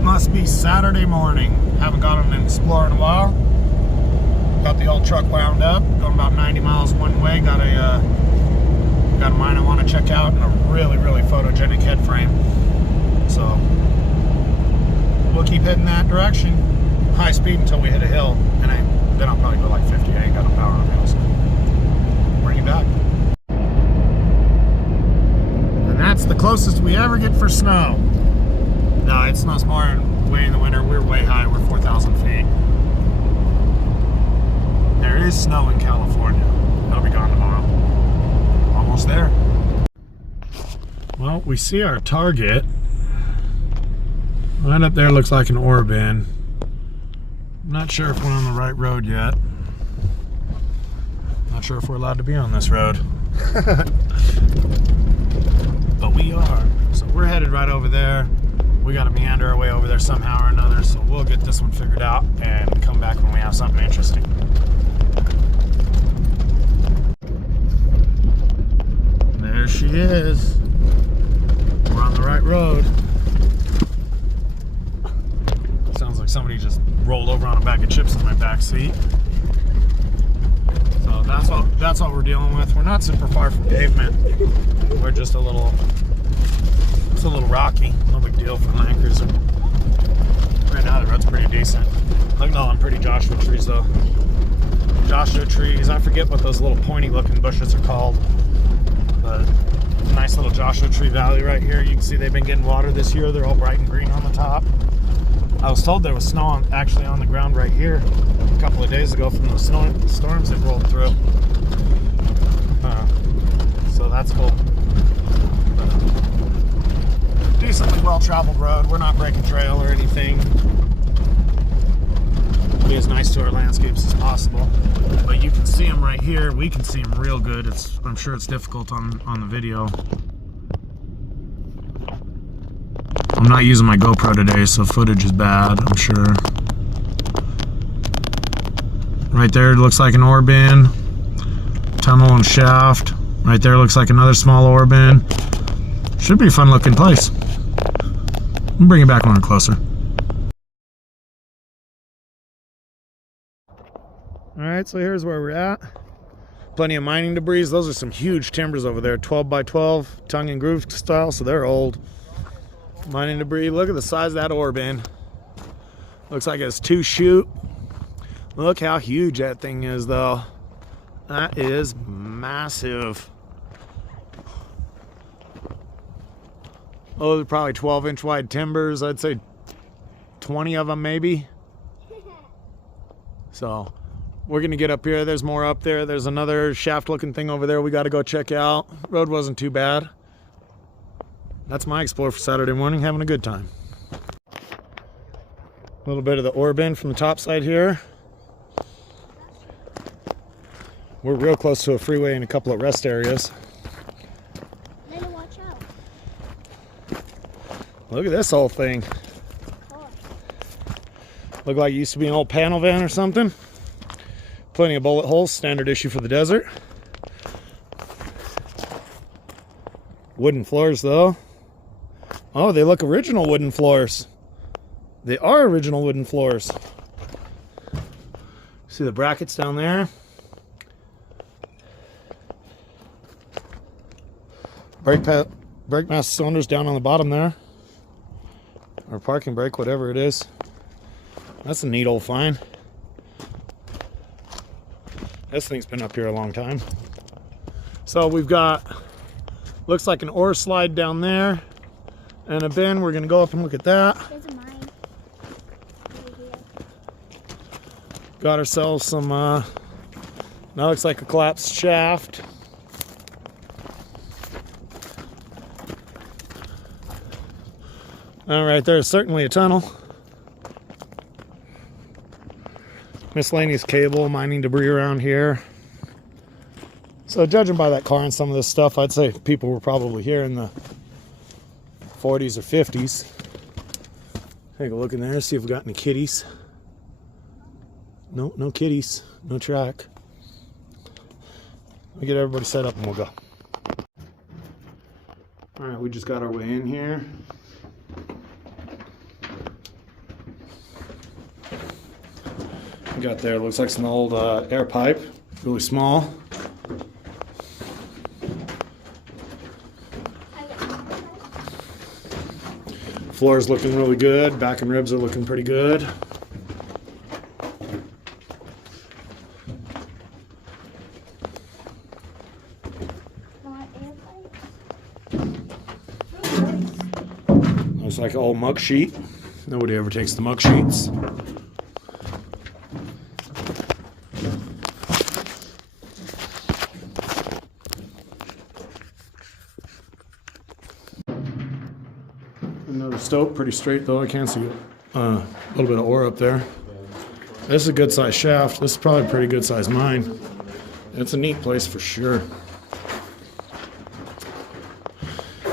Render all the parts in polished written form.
It must be Saturday morning. Haven't gone on an Explorer in a while. Got the old truck wound up, going about 90 miles one way. Got a mine I want to check out, and a really photogenic head frame. So we'll keep heading that direction. High speed until we hit a hill, and then I'll probably go like 50. I ain't got no power on hills. Bring you back. And that's the closest we ever get for snow. No, it snows more way in the winter. We're way high. We're 4,000 feet. There is snow in California. It'll be gone tomorrow. Almost there. Well, we see our target. Right up there looks like an ore bin. Not sure if we're on the right road yet. Not sure if we're allowed to be on this road. But we are. So we're headed right over there. We got to meander our way over there somehow or another. So we'll get this one figured out and come back when we have something interesting. There she is. We're on the right road. Sounds like somebody just rolled over on a bag of chips in my back seat. So that's what we're dealing with. We're not super far from pavement. We're just it's a little rocky. No big deal for Land Cruiser. Right now the road's pretty decent. Look at all them pretty Joshua trees though. Joshua trees. I forget what those little pointy looking bushes are called. But nice little Joshua Tree Valley right here. You can see they've been getting water this year. They're all bright and green on the top. I was told there was snow actually on the ground right here a couple of days ago from the storms that rolled through. So that's cool. Decently well-traveled road. We're not breaking trail or anything. Be as nice to our landscapes as possible. But you can see them right here. We can see them real good. I'm sure it's difficult on the video. I'm not using my GoPro today, so footage is bad, I'm sure. Right there looks like an ore bin. Tunnel and shaft. Right there looks like another small ore bin. Should be a fun looking place. I'll bring it back a little closer. Alright, so here's where we're at. Plenty of mining debris. Those are some huge timbers over there. 12 by 12, tongue and groove style, so they're old. Mining debris. Look at the size of that ore bin. Looks like it's 2 chute. Look how huge that thing is though. That is massive. Oh, they're probably 12-inch wide timbers. I'd say 20 of them maybe. So we're gonna get up here. There's more up there. There's another shaft looking thing over there we got to go check out. Road wasn't too bad. That's my Explorer for Saturday morning, having a good time. A little bit of the ore bin from the top side here. We're real close to a freeway and a couple of rest areas. Better watch out. Look at this whole thing. Look like it used to be an old panel van or something. Plenty of bullet holes, standard issue for the desert. Wooden floors though. Oh, they look original wooden floors. They are original wooden floors. See the brackets down there? Brake mass cylinders down on the bottom there. Or parking brake, whatever it is. That's a neat old find. This thing's been up here a long time. So we've got, looks like an ore slide down there. And a bin. We're gonna go up and look at that. There's a mine. Right here. Got ourselves some, that looks like a collapsed shaft. All right, there's certainly a tunnel. Miscellaneous cable, mining debris around here. So judging by that car and some of this stuff, I'd say people were probably here in the 40s or 50s. Take a look in there, see if we got any kitties. No, no kitties, no track. We'll get everybody set up and we'll go. All right, we just got our way in here. we got there? Looks like some old air pipe, really small. Floor's looking really good. Back and ribs are looking pretty good. Looks like an old muck sheet. Nobody ever takes the muck sheets. Another stope, pretty straight though. I can't see a little bit of ore up there. This is a good size shaft. This is probably a pretty good size mine. It's a neat place for sure.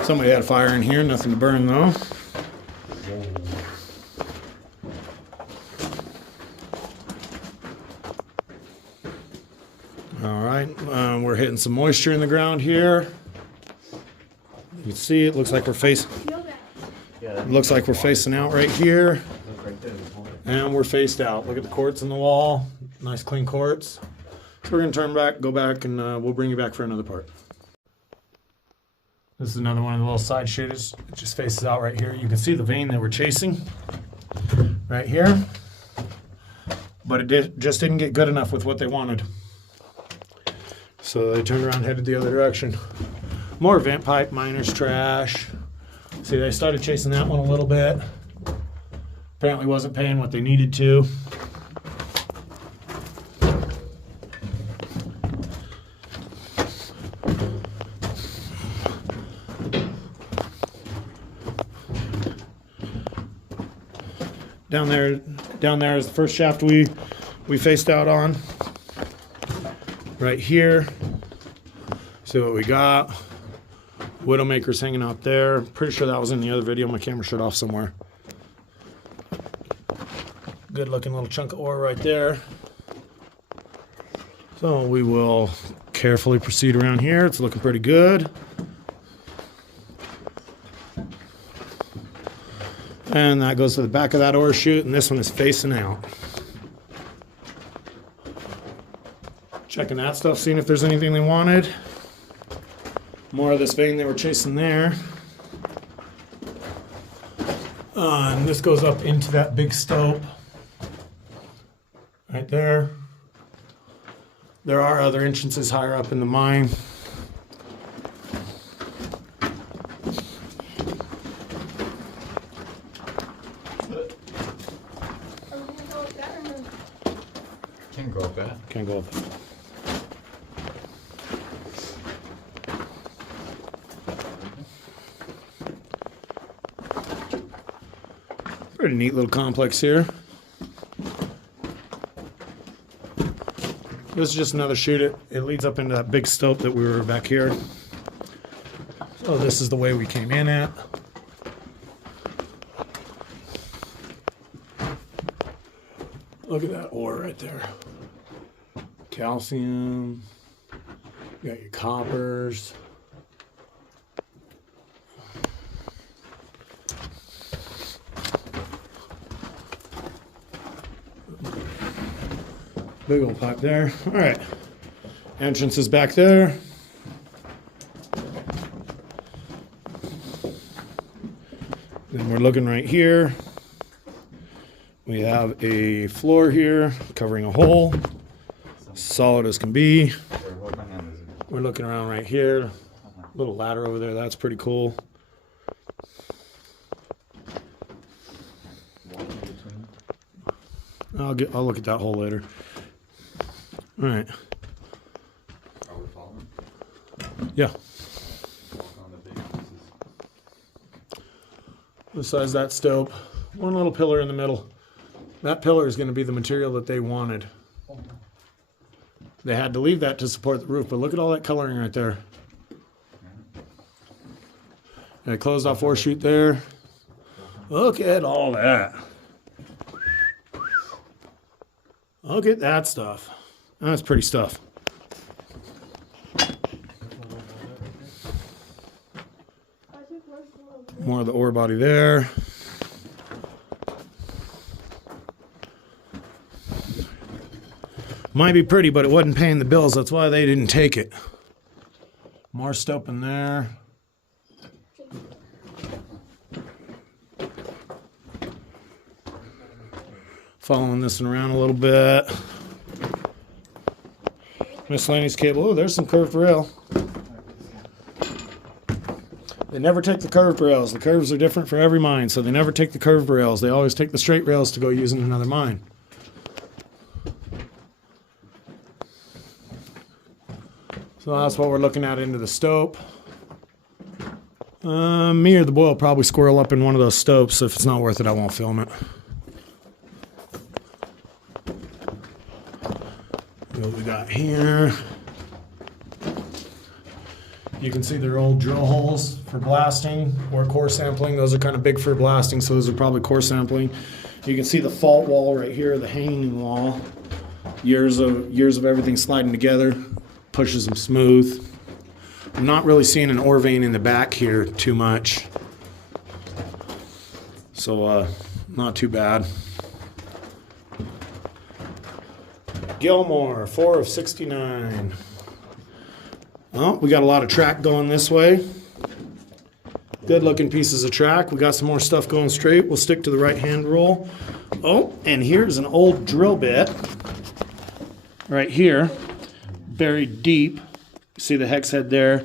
Somebody had a fire in here, nothing to burn though. All right, we're hitting some moisture in the ground here. You can see it looks like we're facing. It looks like we're facing out right here, and we're faced out. Look at the quartz in the wall. Nice clean quartz. So we're gonna turn back, go back, and we'll bring you back for another part. This is another one of the little side shooters. It just faces out right here. You can see the vein that we're chasing right here, but it just didn't get good enough with what they wanted. So they turned around, headed the other direction. More vent pipe, miner's trash. See, they started chasing that one a little bit. Apparently wasn't paying what they needed to. Down there is the first shaft we faced out on. Right here. See what we got. Widowmaker's hanging out there. Pretty sure that was in the other video. My camera shut off somewhere. Good looking little chunk of ore right there. So we will carefully proceed around here. It's looking pretty good. And that goes to the back of that ore chute, and this one is facing out. Checking that stuff, seeing if there's anything they wanted. More of this vein they were chasing there. And this goes up into that big stope. Right there. There are other entrances higher up in the mine. Can't go up that. Can't go up that. Pretty neat little complex here. This is just another chute. It leads up into that big stope that we were back here. So this is the way we came in at. Look at that ore right there. Calcium. You got your coppers. Big old pipe there. All right. Entrance is back there. Then we're looking right here. We have a floor here covering a hole. Solid as can be. We're looking around right here. Little ladder over there. That's pretty cool. I'll look at that hole later. All right. Are we following? Yeah. Walk on the big pieces. Besides that stope, one little pillar in the middle. That pillar is going to be the material that they wanted. They had to leave that to support the roof, but look at all that coloring right there. And I closed off ore chute there. Look at all that. Look at that stuff. That's pretty stuff. More of the ore body there. Might be pretty, but it wasn't paying the bills. That's why they didn't take it. More stope in there. Following this one around a little bit. Miscellaneous cable. Oh, there's some curved rail. They never take the curved rails. The curves are different for every mine, so they never take the curved rails. They always take the straight rails to go use in another mine. So that's what we're looking at into the stope. Me or the boy will probably squirrel up in one of those stopes. If it's not worth it, I won't film it. What we got here. You can see they're old drill holes for blasting or core sampling. Those are kind of big for blasting, so those are probably core sampling. You can see the fault wall right here, the hanging wall. Years of everything sliding together, pushes them smooth. I'm not really seeing an ore vein in the back here too much. So not too bad. Gilmore, 4 of 69. Well, we got a lot of track going this way. Good looking pieces of track. We got some more stuff going straight. We'll stick to the right hand rule. Oh, and here's an old drill bit right here, buried deep. See the hex head there.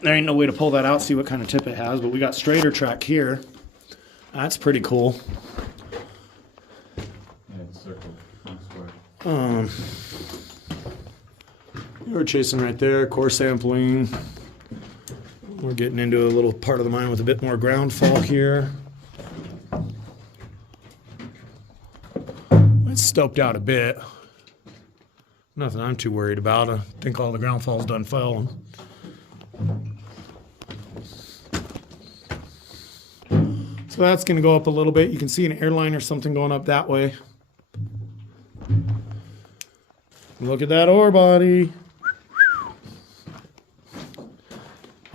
There ain't no way to pull that out, see what kind of tip it has, but we got straighter track here. That's pretty cool. Yeah, it's circle, not square. We're chasing right there, core sampling. We're getting into a little part of the mine with a bit more ground fall here. It's stoped out a bit. Nothing I'm too worried about. I think all the ground fall's done falling. So that's going to go up a little bit. You can see an airline or something going up that way. Look at that ore body.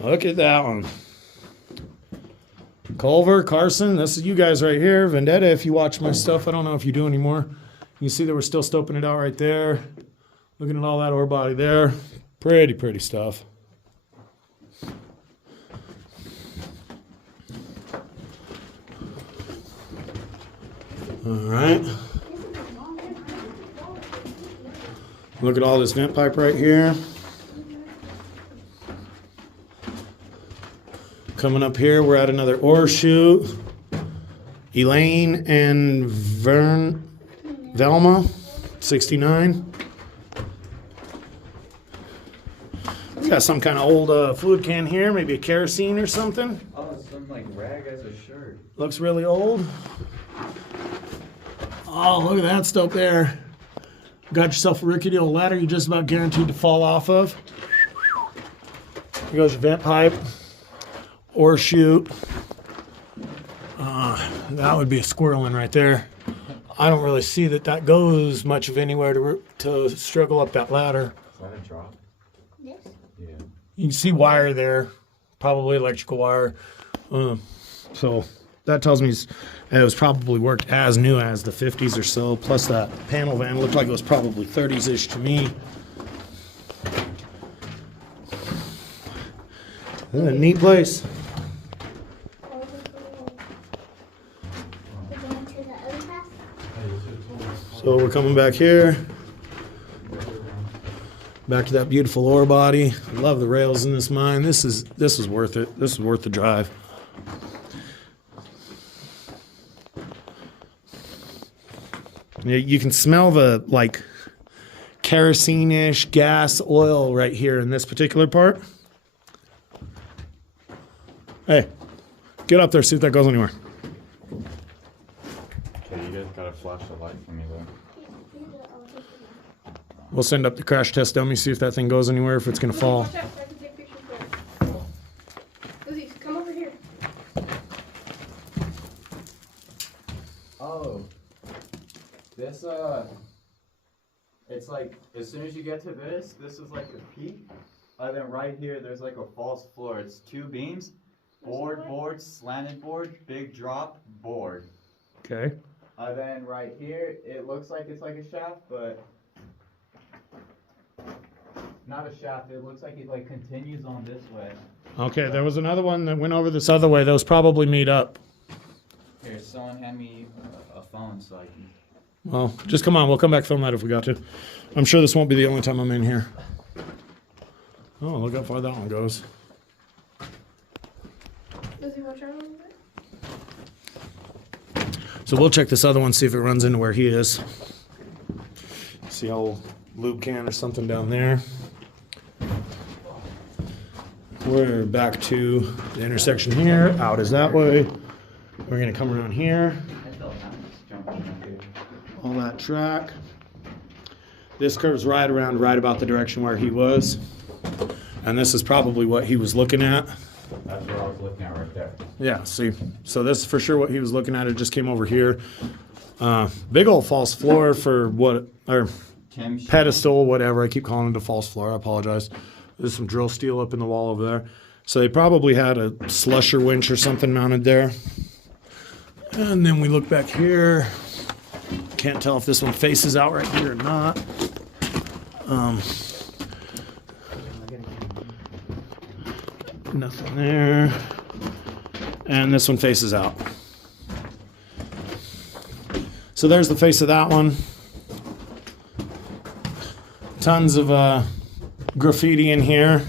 Look at that one. Culver, Carson, this is you guys right here. Vendetta, if you watch my stuff, I don't know if you do anymore. You see that we're still stoping it out right there. Looking at all that ore body there. Pretty stuff. All right. Look at all this vent pipe right here. Coming up here, we're at another ore chute. Elaine and Velma, 69. We got some kind of old fluid can here, maybe a kerosene or something. Oh, some like rag as a shirt. Looks really old. Oh, look at that stope there. Got yourself a rickety old ladder you're just about guaranteed to fall off of. Here goes your vent pipe. Ore chute. That would be a squirrel in right there. I don't really see that goes much of anywhere to struggle up that ladder. Is that a drop? This? Yeah. You can see wire there, probably electrical wire. So that tells me it was probably worked as new as the 50s or so. Plus that panel van looked like it was probably 30s-ish to me. This is a neat place. So we're coming back here. Back to that beautiful ore body. I love the rails in this mine. This is worth it. This is worth the drive. You can smell the like kerosene-ish gas oil right here in this particular part. Hey, get up there, see if that goes anywhere. Okay, you guys gotta flash the light for me though. We'll send up the crash test dummy, see if that thing goes anywhere, if it's gonna fall. Watch out, I can take pictures there. Lizzie, come over here. Oh. This, it's like, as soon as you get to this is like the peak. And then right here, there's like a false floor. It's 2 beams, board, slanted board, big drop, board. Okay. Then right here, it looks like it's like a shaft, but not a shaft. It looks like it like continues on this way. Okay, there was another one that went over this other way. Those probably meet up. Here, someone hand me a phone so I can. Well, just come on. We'll come back film that if we got to. I'm sure this won't be the only time I'm in here. Oh, look how far that one goes. Does he watch out a little bit? So we'll check this other one, see if it runs into where he is. See how old lube can or something down there. We're back to the intersection here. Out is that way. We're gonna come around here. All that track. This curves right around right about the direction where he was. And this is probably what he was looking at. That's what I was looking at right there. Yeah, see. So this is for sure what he was looking at. It just came over here. Big old false floor for what, or pedestal, whatever. I keep calling it a false floor. I apologize. There's some drill steel up in the wall over there. So they probably had a slusher winch or something mounted there. And then we look back here. Can't tell if this one faces out right here or not. Nothing there. And this one faces out. So there's the face of that one. Tons of graffiti in here.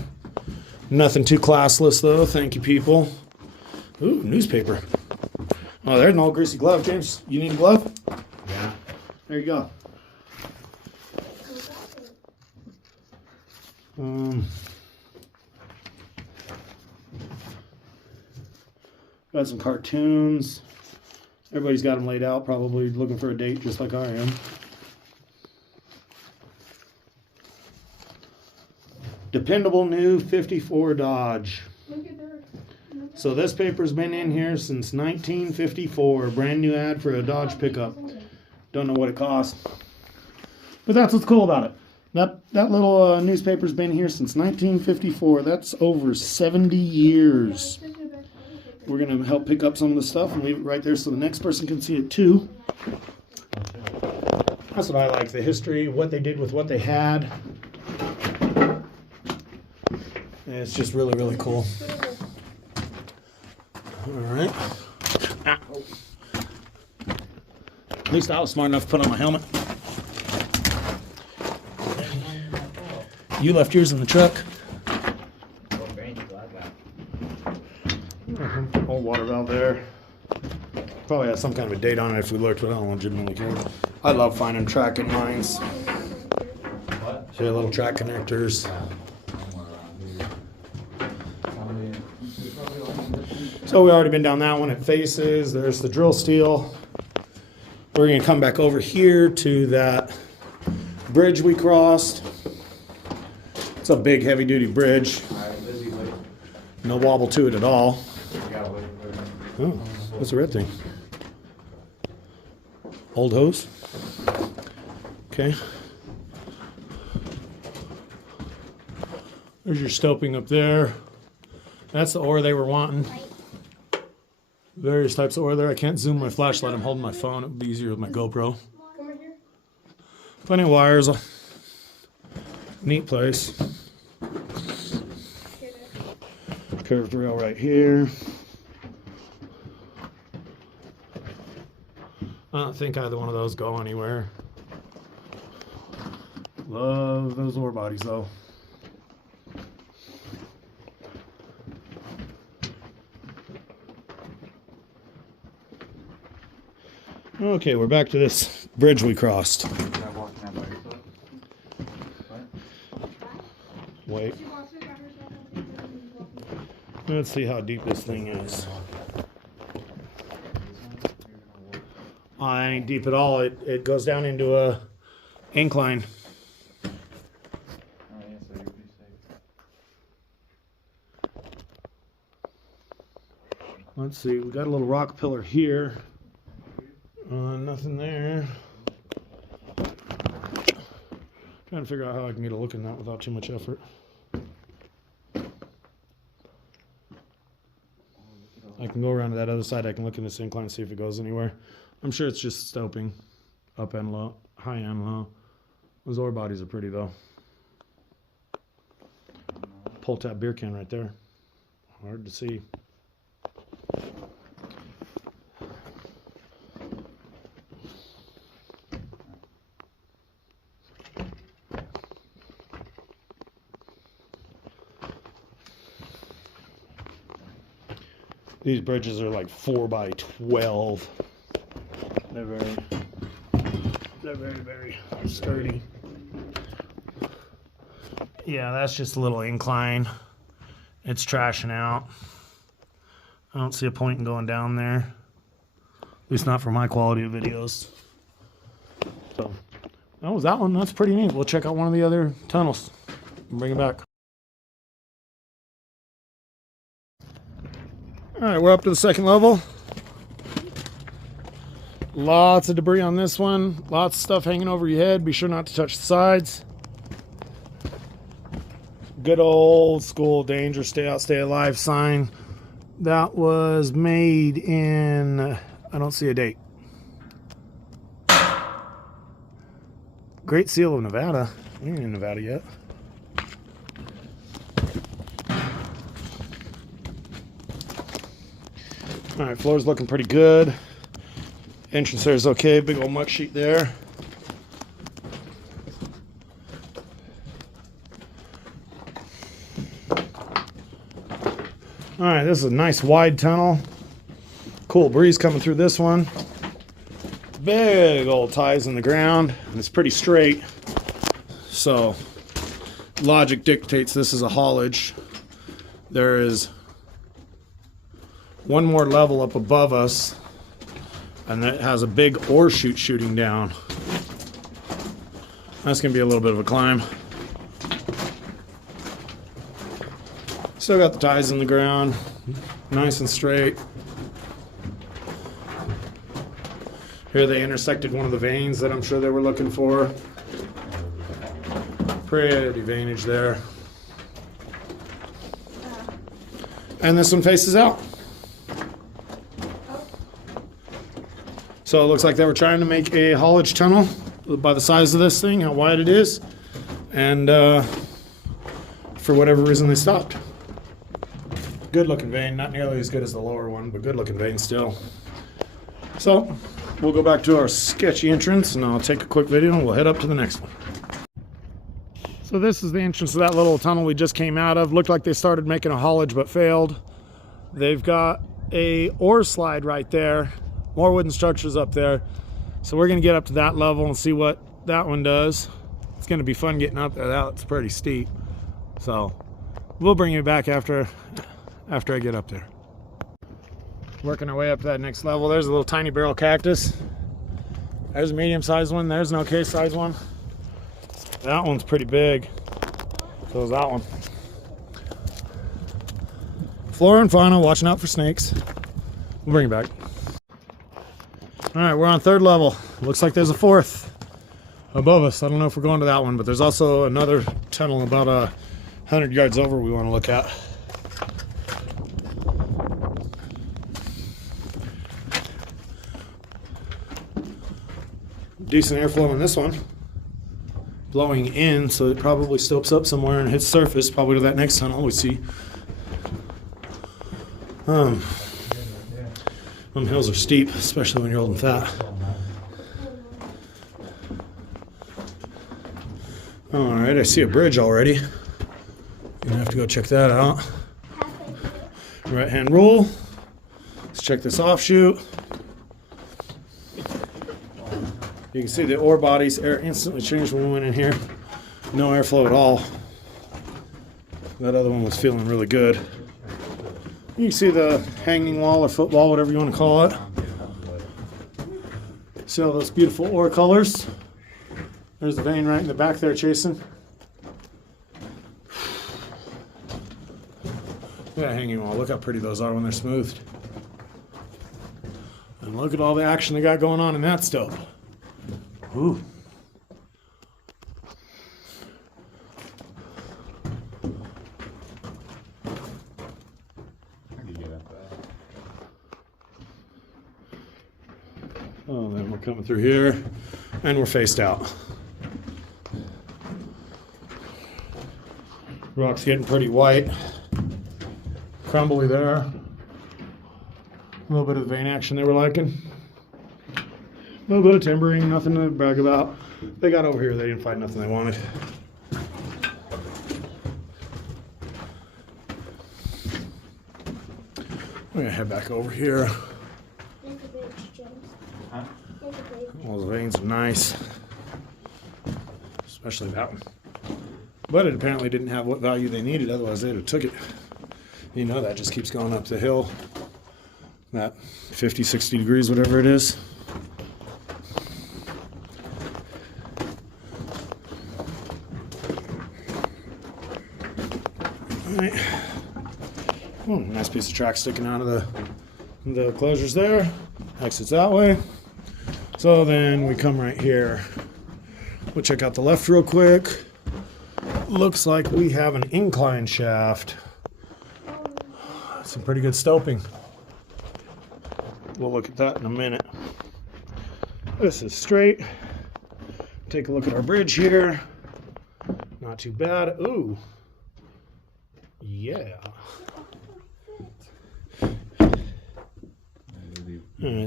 Nothing too classless though. Thank you, people. Ooh, newspaper. Oh, there's an old greasy glove, James. You need a glove? Yeah. There you go. Got some cartoons. Everybody's got them laid out, probably looking for a date just like I am. Dependable new 54 Dodge. Look at there. So this paper's been in here since 1954. Brand new ad for a Dodge pickup. Don't know what it cost. But that's what's cool about it. That little newspaper's been here since 1954. That's over 70 years. We're going to help pick up some of the stuff and leave it right there so the next person can see it too. That's what I like. The history, what they did with what they had. And it's just really, really cool. All right. Ah. At least I was smart enough to put on my helmet. You left yours in the truck. Old water valve there. Probably has some kind of a date on it if we looked, but I don't legitimately care. I love finding track in mines. See the little track connectors. So we already been down that one. It faces. There's the drill steel. We're going to come back over here to that bridge we crossed. It's a big heavy duty bridge. No wobble to it at all. Oh, what's the red thing? Old hose. Okay. There's your stoping up there. That's the ore they were wanting. Various types of ore there. I can't zoom my flashlight. I'm holding my phone. It would be easier with my GoPro. Come right here. Plenty of wires. Neat place. Curved rail right here. I don't think either one of those go anywhere. Love those ore bodies though. Okay, we're back to this bridge we crossed. Wait. Let's see how deep this thing is. I ain't deep at all. It goes down into a incline. Let's see. We got a little rock pillar here. Nothing there. Trying to figure out how I can get a look in that without too much effort. I can go around to that other side. I can look in this incline and see if it goes anywhere. I'm sure it's just stoping, up and low, high and low. Those ore bodies are pretty though. pull tab beer can right there. Hard to see. These bridges are like 4 by 12. They're very sturdy. Yeah, that's just a little incline. It's trashing out. I don't see a point in going down there. At least not for my quality of videos. So, that was that one. That's pretty neat. We'll check out one of the other tunnels and bring it back. Alright, we're up to the second level. Lots of debris on this one. Lots of stuff hanging over your head. Be sure not to touch the sides. Good old school danger, stay out, stay alive sign. That was made in, I don't see a date. Great Seal of Nevada. We ain't in Nevada yet. Alright, floor's looking pretty good. Entrance there is okay. Big old muck sheet there. Alright, this is a nice wide tunnel. Cool breeze coming through this one. Big old ties in the ground. And it's pretty straight. So, logic dictates this is a haulage. There is one more level up above us. And that has a big ore chute shooting down. That's going to be a little bit of a climb. Still got the ties in the ground, nice and straight. Here they intersected one of the veins that I'm sure they were looking for. Pretty veinage there. And this one faces out. So it looks like they were trying to make a haulage tunnel by the size of this thing, how wide it is. And for whatever reason they stopped. Good looking vein, not nearly as good as the lower one, but good looking vein still. So we'll go back to our sketchy entrance and I'll take a quick video and we'll head up to the next one. So this is the entrance to that little tunnel we just came out of. Looked like they started making a haulage but failed. They've got a ore slide right there. More wooden structures up there. So we're gonna get up to that level and see what that one does. It's gonna be fun getting up there. That's pretty steep. So we'll bring you back after I get up there. Working our way up to that next level. There's a little tiny barrel cactus. There's a medium-sized one. There's an okay-sized one. That one's pretty big. So is that one. Flora and fauna, watching out for snakes. We'll bring it back. All right, we're on third level. Looks like there's a fourth above us. I don't know if we're going to that one, but there's also another tunnel about 100 yards over we want to look at. Decent airflow in this one. Blowing in, so it probably stops up somewhere and hits surface, probably to that next tunnel we see. Them hills are steep, especially when you're old and fat. Alright, I see a bridge already. Gonna have to go check that out. Right hand rule. Let's check this offshoot. You can see the ore bodies, air instantly changed when we went in here. No airflow at all. That other one was feeling really good. You can see the hanging wall or footwall, whatever you want to call it. See all those beautiful ore colors? There's the vein right in the back there chasing. Look at that hanging wall. Look how pretty those are when they're smoothed. And look at all the action they got going on in that stope. Ooh. Oh, then we're coming through here, and we're faced out. Rock's getting pretty white. Crumbly there. A little bit of vein action they were liking. A little bit of timbering, nothing to brag about. They got over here, they didn't find nothing they wanted. I'm gonna head back over here. There's a bridge, James. Huh? There's a bridge. All the veins are nice. Especially that one. But it apparently didn't have what value they needed, otherwise they'd have took it. You know that just keeps going up the hill. That 50, 60 degrees, whatever it is. Alright. Oh, nice piece of track sticking out of the closures there. Exits that way. So then we come right here. We'll check out the left real quick. Looks like we have an incline shaft. Some pretty good stoping. We'll look at that in a minute. This is straight. Take a look at our bridge here. Not too bad. Ooh. Yeah. Alright,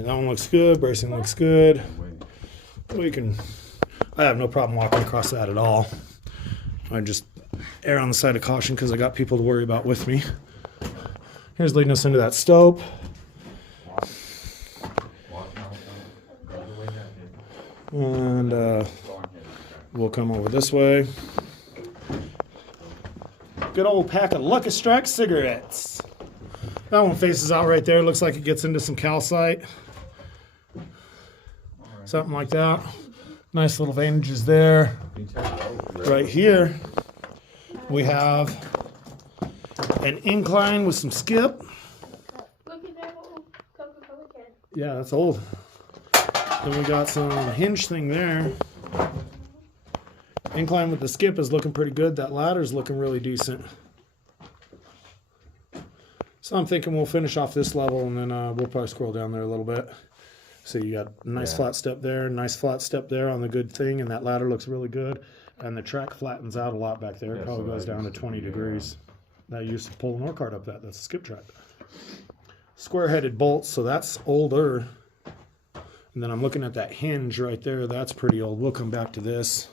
that one looks good. Bracing looks good. I have no problem walking across that at all. I just err on the side of caution because I got people to worry about with me. Here's leading us into that stope. And we'll come over this way. Good old pack of Lucky Strike cigarettes. That one faces out right there. Looks like it gets into some calcite. Something like that. Nice little veinages there. Right here, we have an incline with some skip. Look at that old Coca-Cola can. Yeah, that's old. Then we got some hinge thing there. Incline with the skip is looking pretty good. That ladder's looking really decent. So I'm thinking we'll finish off this level and then we'll probably scroll down there a little bit. So you got a nice flat step there, nice flat step there on the good thing, and that ladder looks really good. And the track flattens out a lot back there. It probably goes down to 20 degrees. That used to pull an ore cart up that. That's a skip track. Square-headed bolts, so that's older. And then I'm looking at that hinge right there. That's pretty old. We'll come back to this.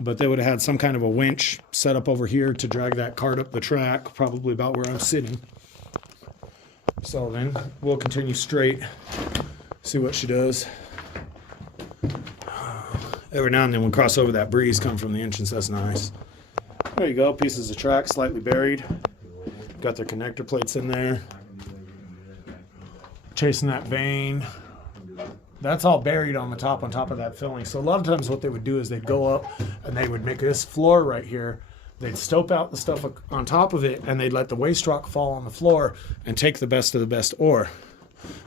But they would have had some kind of a winch set up over here to drag that cart up the track, probably about where I'm sitting. So then we'll continue straight. See what she does. Every now and then we'll cross over that breeze come from the entrance. That's nice. There you go. Pieces of track slightly buried. Got their connector plates in there. Chasing that vein. That's all buried on top of that filling. So a lot of times what they would do is they'd go up and they would make this floor right here. They'd stope out the stuff on top of it and they'd let the waste rock fall on the floor and take the best of the best ore.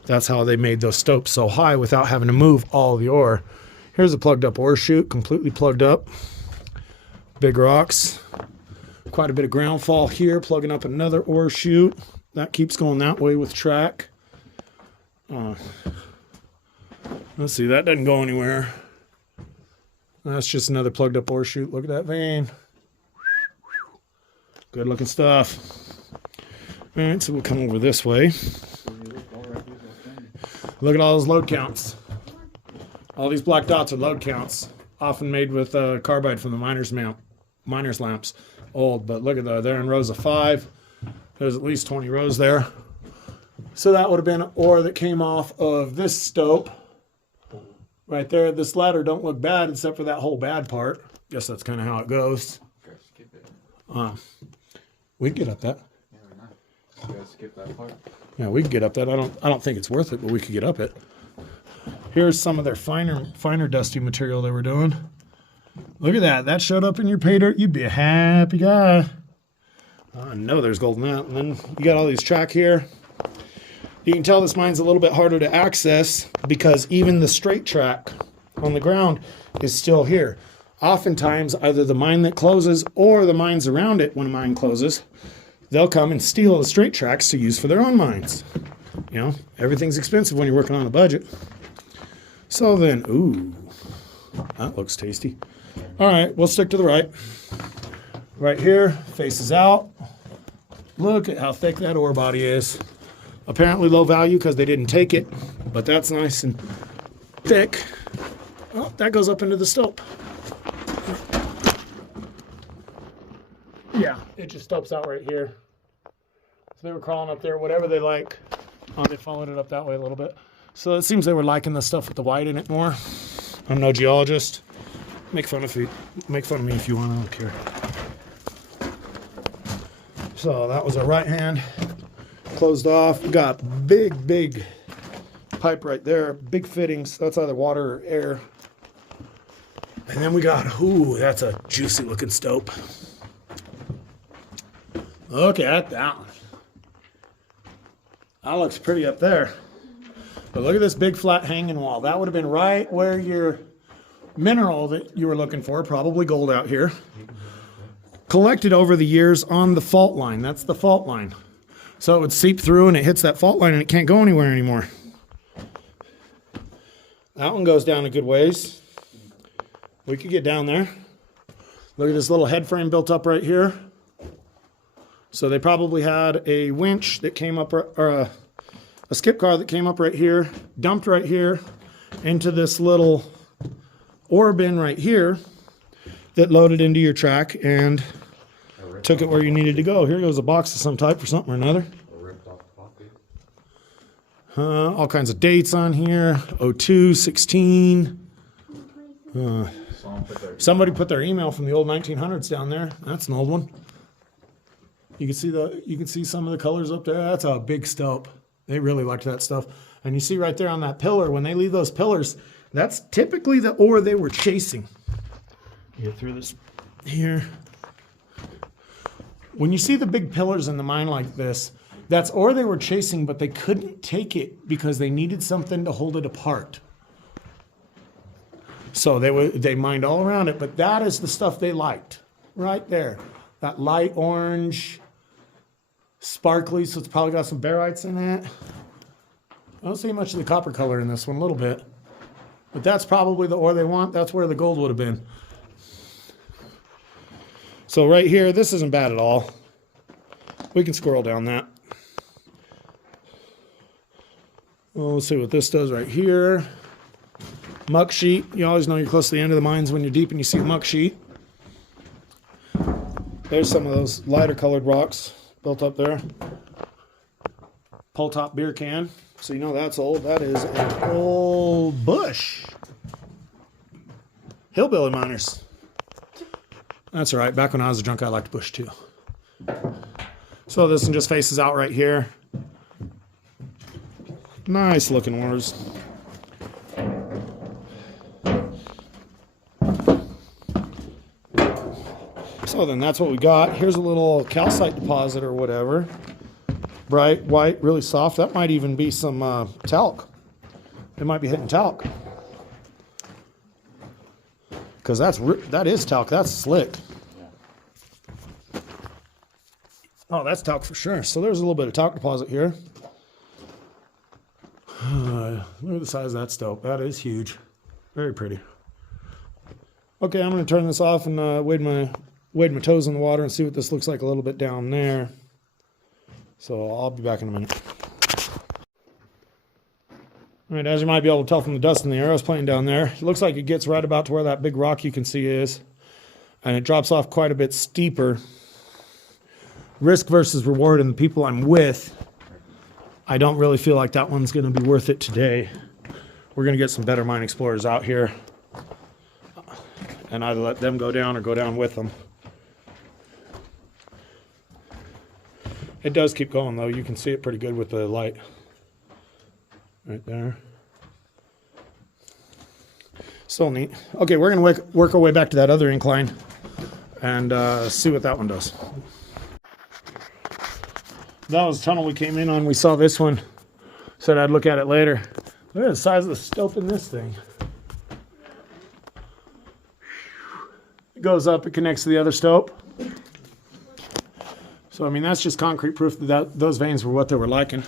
That's how they made those stopes so high without having to move all the ore. Here's a plugged up ore chute, completely plugged up. Big rocks. Quite a bit of ground fall here, plugging up another ore chute. That keeps going that way with track. Let's see, that doesn't go anywhere. That's just another plugged up ore chute. Look at that vein. Good looking stuff. All right, so we'll come over this way. Look at all those load counts. All these black dots are load counts, often made with carbide from the miner's lamps. Old, but look at that. They're in rows of 5. There's at least 20 rows there. So that would have been ore that came off of this stope. Right there, this ladder don't look bad except for that whole bad part. Guess that's kind of how it goes. We can get up that. Yeah, why not? You gotta skip that part. Yeah, we can get up that. I don't think it's worth it, but we could get up it. Here's some of their finer dusty material they were doing. Look at that. That showed up in your pay dirt. You'd be a happy guy. I know there's gold in that. And then you got all these track here. You can tell this mine's a little bit harder to access because even the straight track on the ground is still here. Oftentimes, either the mine that closes or the mines around it, when a mine closes, they'll come and steal the straight tracks to use for their own mines. You know, everything's expensive when you're working on a budget. So then, ooh, that looks tasty. All right, we'll stick to the right. Right here, faces out. Look at how thick that ore body is. Apparently low value because they didn't take it, but that's nice and thick. Oh, that goes up into the stope. Yeah, it just stopes out right here. So they were crawling up there, whatever they like. Oh, they followed it up that way a little bit. So it seems they were liking the stuff with the white in it more. I'm no geologist. Make fun of me if you want, I don't care. So that was our right hand. Closed off. We got big pipe right there. Big fittings. That's either water or air. And then we got, ooh, that's a juicy looking stope. Look at that one. That looks pretty up there. But look at this big flat hanging wall. That would have been right where your mineral that you were looking for, probably gold out here, collected over the years on the fault line. That's the fault line. So it would seep through and it hits that fault line and it can't go anywhere anymore. That one goes down a good ways. We could get down there. Look at this little head frame built up right here. So they probably had a winch that came up, or a skip car that came up right here, dumped right here into this little ore bin right here that loaded into your track and took it where you needed to go. Here goes a box of some type for something or another. All kinds of dates on here. 02, 16. Somebody put their email from the old 1900s down there. That's an old one. You can see some of the colors up there. That's a big stope. They really liked that stuff. And you see right there on that pillar, when they leave those pillars, that's typically the ore they were chasing. Get through this here. When you see the big pillars in the mine like this, that's ore they were chasing, but they couldn't take it because they needed something to hold it apart. So they mined all around it, but that is the stuff they liked. Right there. That light orange, sparkly, so it's probably got some barites in it. I don't see much of the copper color in this one, a little bit. But that's probably the ore they want. That's where the gold would have been. So right here, this isn't bad at all. We can squirrel down that. Well, let's see what this does right here. Muck sheet. You always know you're close to the end of the mines when you're deep and you see a muck sheet. There's some of those lighter colored rocks built up there. Pull top beer can. So you know that's old. That is an old bush. Hillbilly miners. That's all right. Back when I was a drunk, I liked bush too. So this one just faces out right here. Nice looking ores. So then that's what we got. Here's a little calcite deposit or whatever. Bright, white, really soft. That might even be some talc. It might be hitting talc. Because that is talc. That's slick. Oh, that's talc for sure. So there's a little bit of talc deposit here. Look at the size of that stope. That is huge. Very pretty. Okay, I'm going to turn this off and wade my toes in the water and see what this looks like a little bit down there. So I'll be back in a minute. All right, as you might be able to tell from the dust in the aeroplane down there, it looks like it gets right about to where that big rock you can see is. And it drops off quite a bit steeper. Risk versus reward and the people I'm with, I don't really feel like that one's going to be worth it today. We're going to get some better mine explorers out here and either let them go down or go down with them. It does keep going though. You can see it pretty good with the light. Right there. Still neat. Okay, we're going to work our way back to that other incline and see what that one does. That was the tunnel we came in on. We saw this one. Said I'd look at it later. Look at the size of the stope in this thing. It goes up, it connects to the other stope. So, I mean, that's just concrete proof that those veins were what they were liking.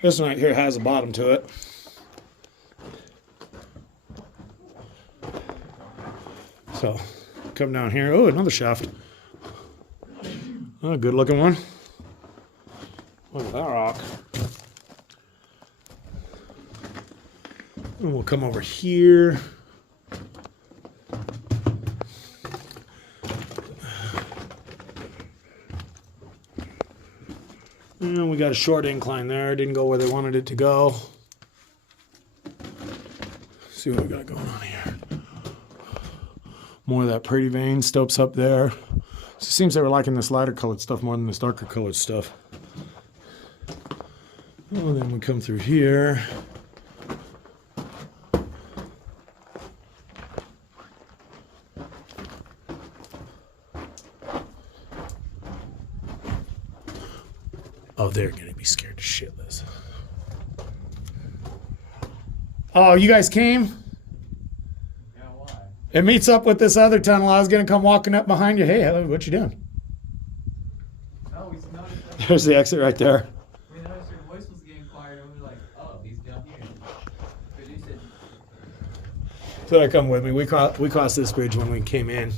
This one right here has a bottom to it. So, come down here. Oh, another shaft. Oh, good looking one. Look at that rock. And we'll come over here. And we got a short incline there. Didn't go where they wanted it to go. Let's see what we got going on here. More of that pretty vein stopes up there. It seems they were liking this lighter colored stuff more than this darker colored stuff. Oh, then we come through here. Oh, they're gonna be scared shitless. Oh, you guys came? Yeah, why? It meets up with this other tunnel. I was gonna come walking up behind you. Hey, hello, what you doing? Oh, we noticed that. There's the exit right there. We noticed your voice was getting quiet, and we were like, oh, he's down here. Because you said, So come with me. We crossed this bridge when we came in.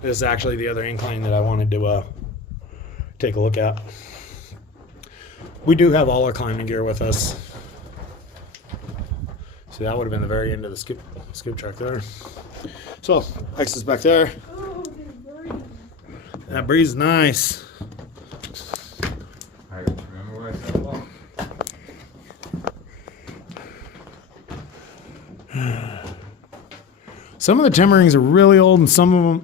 This is actually the other incline that I wanted to take a look at. We do have all our climbing gear with us. See, that would have been the very end of the skip track there. So, exit's back there. Oh, the breeze. That breeze is nice. I remember where I said walk. Some of the timberings are really old, and some of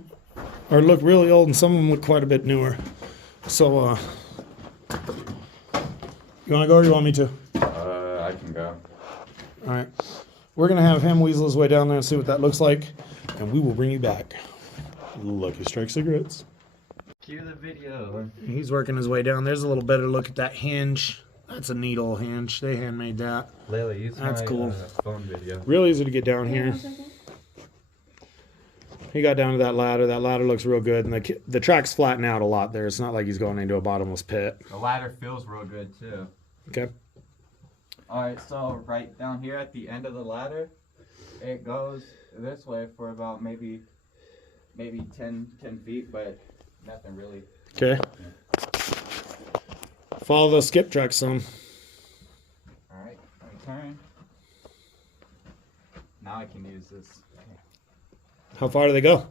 them look really old, and some of them look quite a bit newer. So, you want to go or you want me to? I can go. All right. We're going to have him weasel his way down there and see what that looks like, and we will bring you back. Lucky Strike Cigarettes. Cue the video. He's working his way down. There's a little better look at that hinge. That's a neat old hinge. They handmade that. Layla, use That's my cool. phone video. Real easy to get down here. He got down to that ladder. That ladder looks real good, and the track's flatten out a lot there. It's not like he's going into a bottomless pit. The ladder feels real good too. Okay. Alright, so right down here at the end of the ladder, it goes this way for about maybe 10 feet, but nothing really. Okay. Follow those skip tracks some. Alright, let me turn. Now I can use this. How far do they go?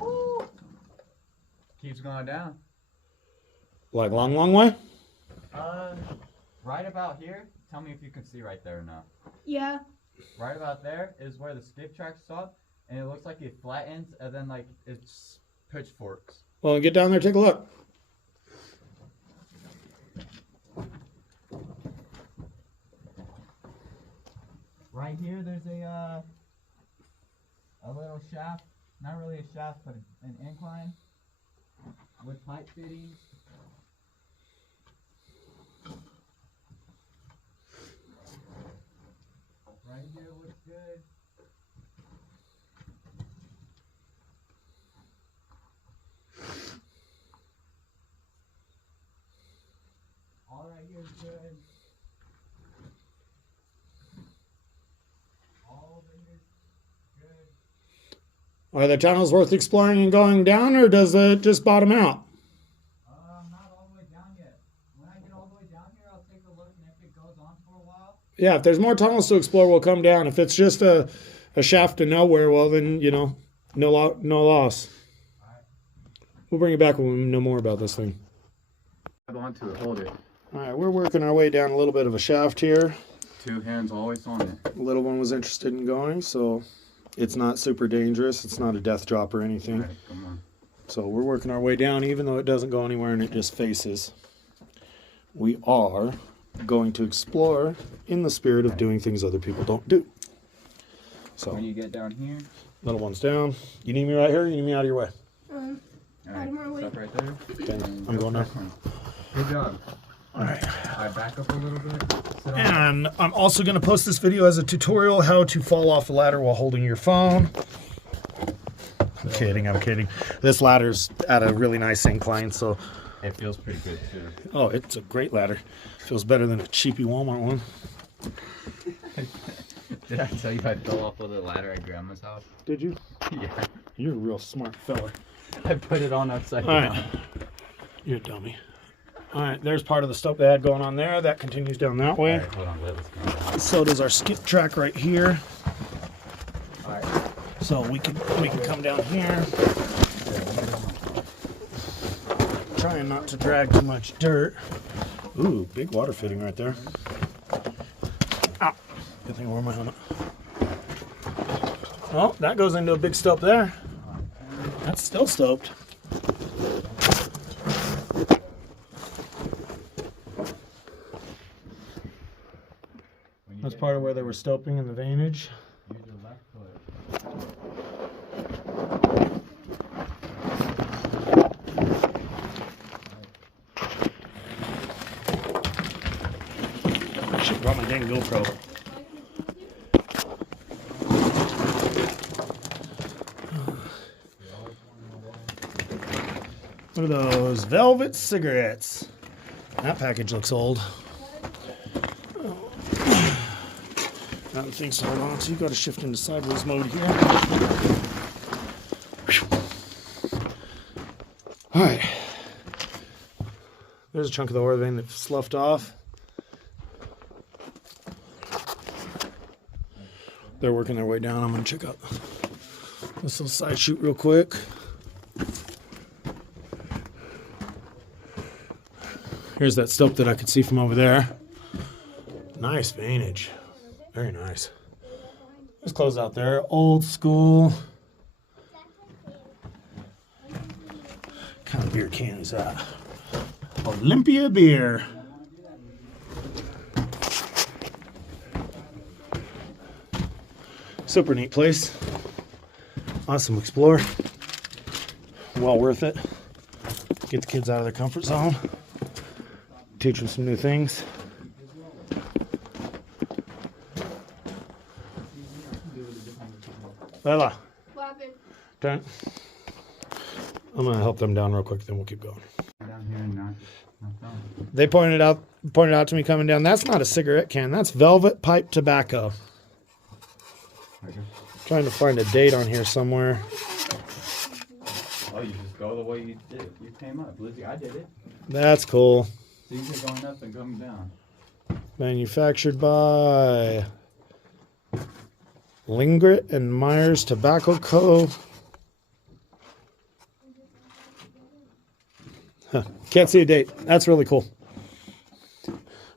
Woo! Keeps going down. Like long way? Right about here, tell me if you can see right there or not. Yeah. Right about there is where the skip track stop, and it looks like it flattens, and then like it's pitchforks. Well, get down there, take a look. Right here, there's a little shaft, not really a shaft, but an incline with pipe fittings. Right here looks good. All right here is good. All over here is good. Are the tunnels worth exploring and going down, or does it just bottom out? Not all the way down yet. When I get all the way down here, I'll take a look, and if it goes on for a while. Yeah, if there's more tunnels to explore, we'll come down. If it's just a shaft to nowhere, well, then, no loss. Alright. We'll bring it back when we know more about this thing. Hold on to it, hold it. All right, we're working our way down a little bit of a shaft here. 2 hands always on it. The little one was interested in going, so it's not super dangerous. It's not a death drop or anything. Alright, come on. So we're working our way down, even though it doesn't go anywhere and it just faces. We are going to explore in the spirit of doing things other people don't do. So, When you get down here, little one's down. You need me right here? Or you need me out of your way? alright, Out of my way. stop right there. Okay, and I'm go going now. back on. Good job. All right. I back up a little bit. Sit on. And I'm also going to post this video as a tutorial how to fall off the ladder while holding your phone. I'm kidding. This ladder's at a really nice incline, so It feels pretty good too. oh, it's a great ladder. Feels better than a cheapy Walmart one. Did I tell you I fell off with a ladder at Grandma's house? Did you? Yeah. You're a real smart fella. I put it on upside All down. right. You're a dummy. All right, there's part of the stope they had going on there. That continues down that way. Alright, hold on, let us go. So does our skip track right here. Alright. So we can come down here. Trying not to drag too much dirt. Ooh, big water fitting right there. Ow. Good thing I wore my helmet. Oh, that goes into a big stope there. That's still stoped. That's part of where they were stoping in the veinage. Use your left foot. I should have brought my dang GoPro. What are those? Velvet cigarettes. That package looks old. Got things to hold on to. You got to shift into sideways mode here. All right. There's a chunk of the ore vein that sloughed off. They're working their way down. I'm going to check out this little side chute real quick. Here's that stope that I could see from over there. Nice veinage. Very nice. Let's close out there. Old school. What kind of beer can is that? Olympia beer. Super neat place. Awesome to explore. Well worth it. Get the kids out of their comfort zone. Teach them some new things. Layla, What happened? turn. I'm gonna help them down real quick, then we'll keep going. Down here and not down. They pointed out to me coming down. That's not a cigarette can. That's velvet pipe tobacco. Trying to find a date on here somewhere. Oh, you just go the way you did. You came up, Lizzie. I did it. That's cool. So you're going up and coming down. Manufactured by Lingret and Myers Tobacco Co. Huh. Can't see a date. That's really cool.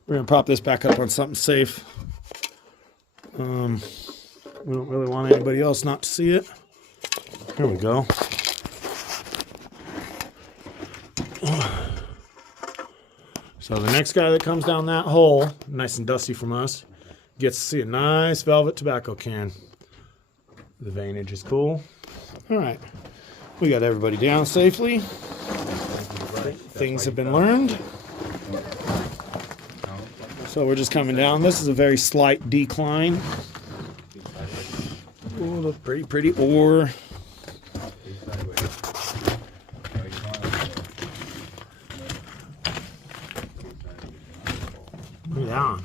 We're gonna prop this back up on something safe. We don't really want anybody else not to see it. Here we go. So the next guy that comes down that hole, nice and dusty from us, gets to see a nice velvet tobacco can. The veinage is cool. All right, we got everybody down safely. Things have been learned. So we're just coming down. This is a very slight decline. Ooh, look pretty ore. Look at that one.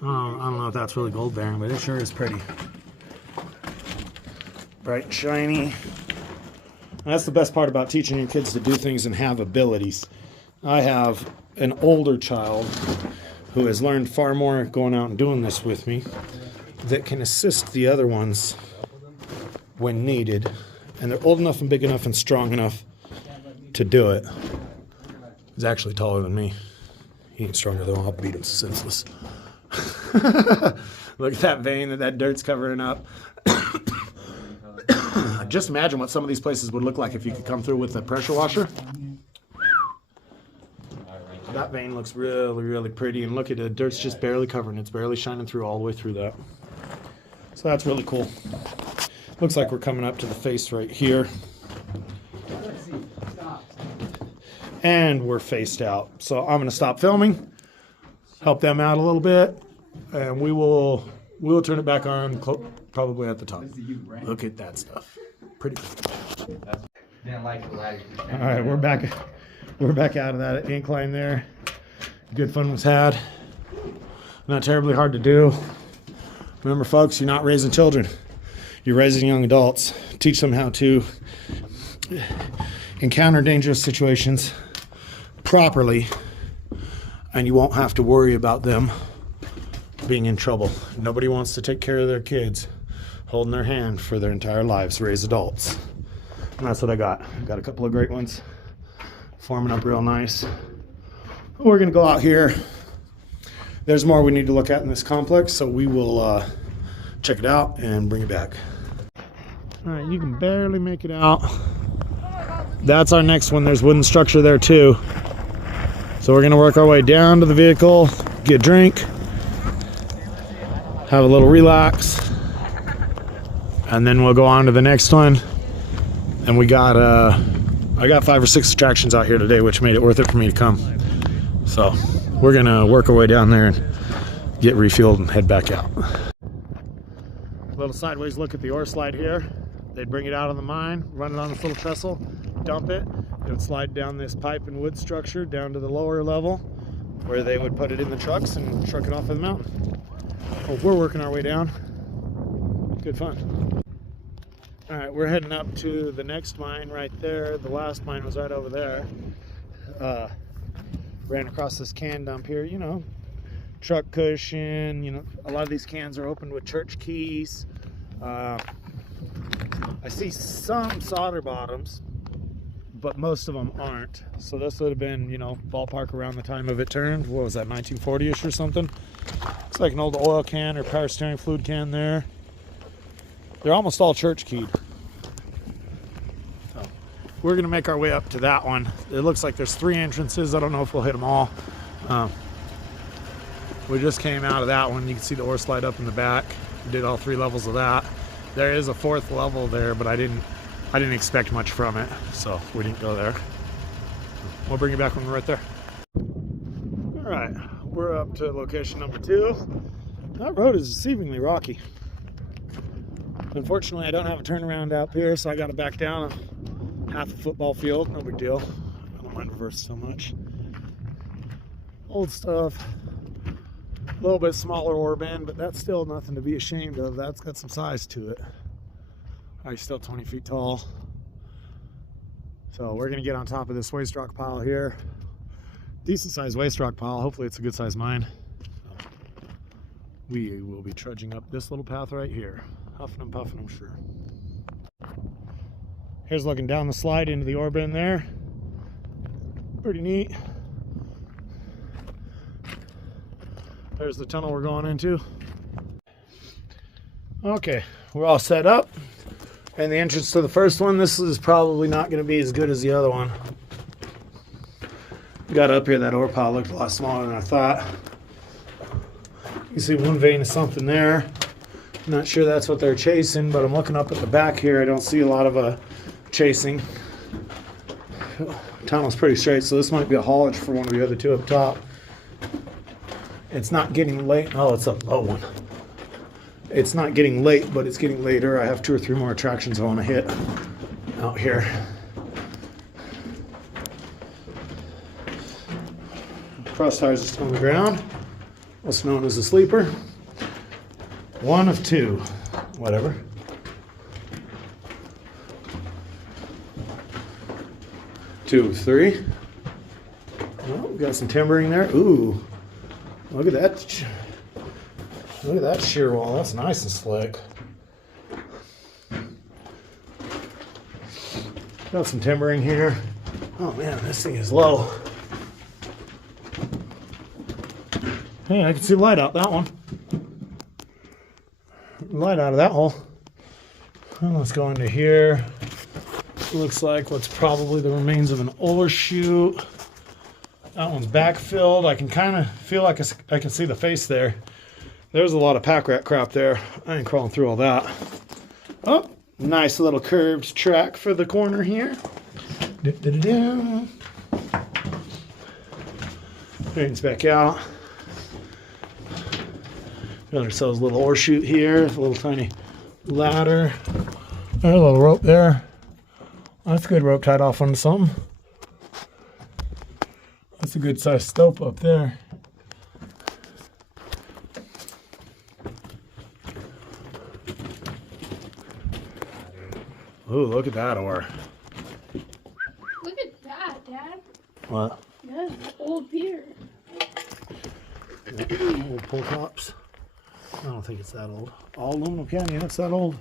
I don't know if that's really gold bearing, but it sure is pretty. Bright and shiny. That's the best part about teaching your kids to do things and have abilities. I have an older child who has learned far more going out and doing this with me that can assist the other ones when needed. And they're old enough and big enough and strong enough to do it. He's actually taller than me. He ain't stronger though. I'll beat him senseless. Look at that vein that dirt's covering up. Just imagine what some of these places would look like if you could come through with a pressure washer. That vein looks really, really pretty. And look at it, dirt's just barely covering. It's barely shining through all the way through that. So that's really cool. Looks like we're coming up to the face right here. And we're faced out. So I'm going to stop filming, help them out a little bit, and we'll turn it back on probably at the top. Look at that stuff. Pretty cool. Didn't like the ladder. All right, we're back out of that incline there. Good fun was had. Not terribly hard to do. Remember, folks, you're not raising children. You're raising young adults. Teach them how to encounter dangerous situations properly, and you won't have to worry about them being in trouble. Nobody wants to take care of their kids holding their hand for their entire lives, raise adults. And that's what I got. Got a couple of great ones forming up real nice. We're gonna go out here. There's more we need to look at in this complex, so we will check it out and bring it back. All right, you can barely make it out. That's our next one. There's wooden structure there too. So we're gonna work our way down to the vehicle, get a drink, have a little relax, and then we'll go on to the next one. And we got I got 5 or 6 attractions out here today, which made it worth it for me to come. So we're gonna work our way down there and get refueled and head back out. A little sideways look at the ore slide here. They'd bring it out of the mine, run it on this little trestle, dump it. It would slide down this pipe and wood structure down to the lower level where they would put it in the trucks and truck it off of the mountain. Well, we're working our way down. Good fun. All right, we're heading up to the next mine right there. The last mine was right over there. Ran across this can dump here, you know, truck cushion, you know, a lot of these cans are opened with church keys. I see some solder bottoms, but most of them aren't. So this would have been, you know, ballpark around the time of it turned. What was that, 1940-ish or something? Looks like an old oil can or power steering fluid can there. They're almost all church keyed. So we're gonna make our way up to that one. It looks like there's 3 entrances. I don't know if we'll hit them all. We just came out of that one. You can see the ore slide up in the back. We did all 3 levels of that. There is a 4th level there, but I didn't expect much from it, so we didn't go there. We'll bring you back when we're right there. All right, we're up to location number 2. That road is deceivingly rocky. Unfortunately, I don't have a turnaround out here, so I got to back down half a football field. No big deal. I don't mind reverse so much. Old stuff. A little bit smaller ore bin, but that's still nothing to be ashamed of. That's got some size to it. He's still 20 feet tall. So we're gonna get on top of this waste rock pile here. Decent sized waste rock pile. Hopefully it's a good sized mine. So we will be trudging up this little path right here. Huffing and puffing, I'm sure. Here's looking down the slide into the ore bin there. Pretty neat. There's the tunnel we're going into. Okay, we're all set up. And the entrance to the first one, this is probably not going to be as good as the other one. Got up here, that ore pile looked a lot smaller than I thought. You can see one vein of something there. Not sure that's what they're chasing, but I'm looking up at the back here. I don't see a lot of chasing. Tunnel's pretty straight, so this might be a haulage for one of the other 2 up top. It's not getting late. Oh, it's a low one. It's not getting late, but it's getting later. I have 2 or 3 more attractions I want to hit out here. Cross tires are still on the ground. What's known as a sleeper. 1 of 2. Whatever. Two of 3. Oh, we got some timbering there. Ooh. Look at that. Look at that shear wall. That's nice and slick. Got some timbering here. Oh man, this thing is low. Hey, I can see light out that one. Light out of that hole. Well, let's go into here. Looks like what's probably the remains of an ore chute. That one's backfilled. I can kind of feel like I can see the face there. There's a lot of pack rat crap there. I ain't crawling through all that. Oh, nice little curved track for the corner here. Straightens back out. Got ourselves a little ore chute here, a little tiny ladder. There's a little rope there. That's a good rope tied off onto something. That's a good sized stope up there. Ooh, look at that ore. What? Yeah, old pier. Old pull tops. I don't think it's that old. All aluminum canyon, it's that old.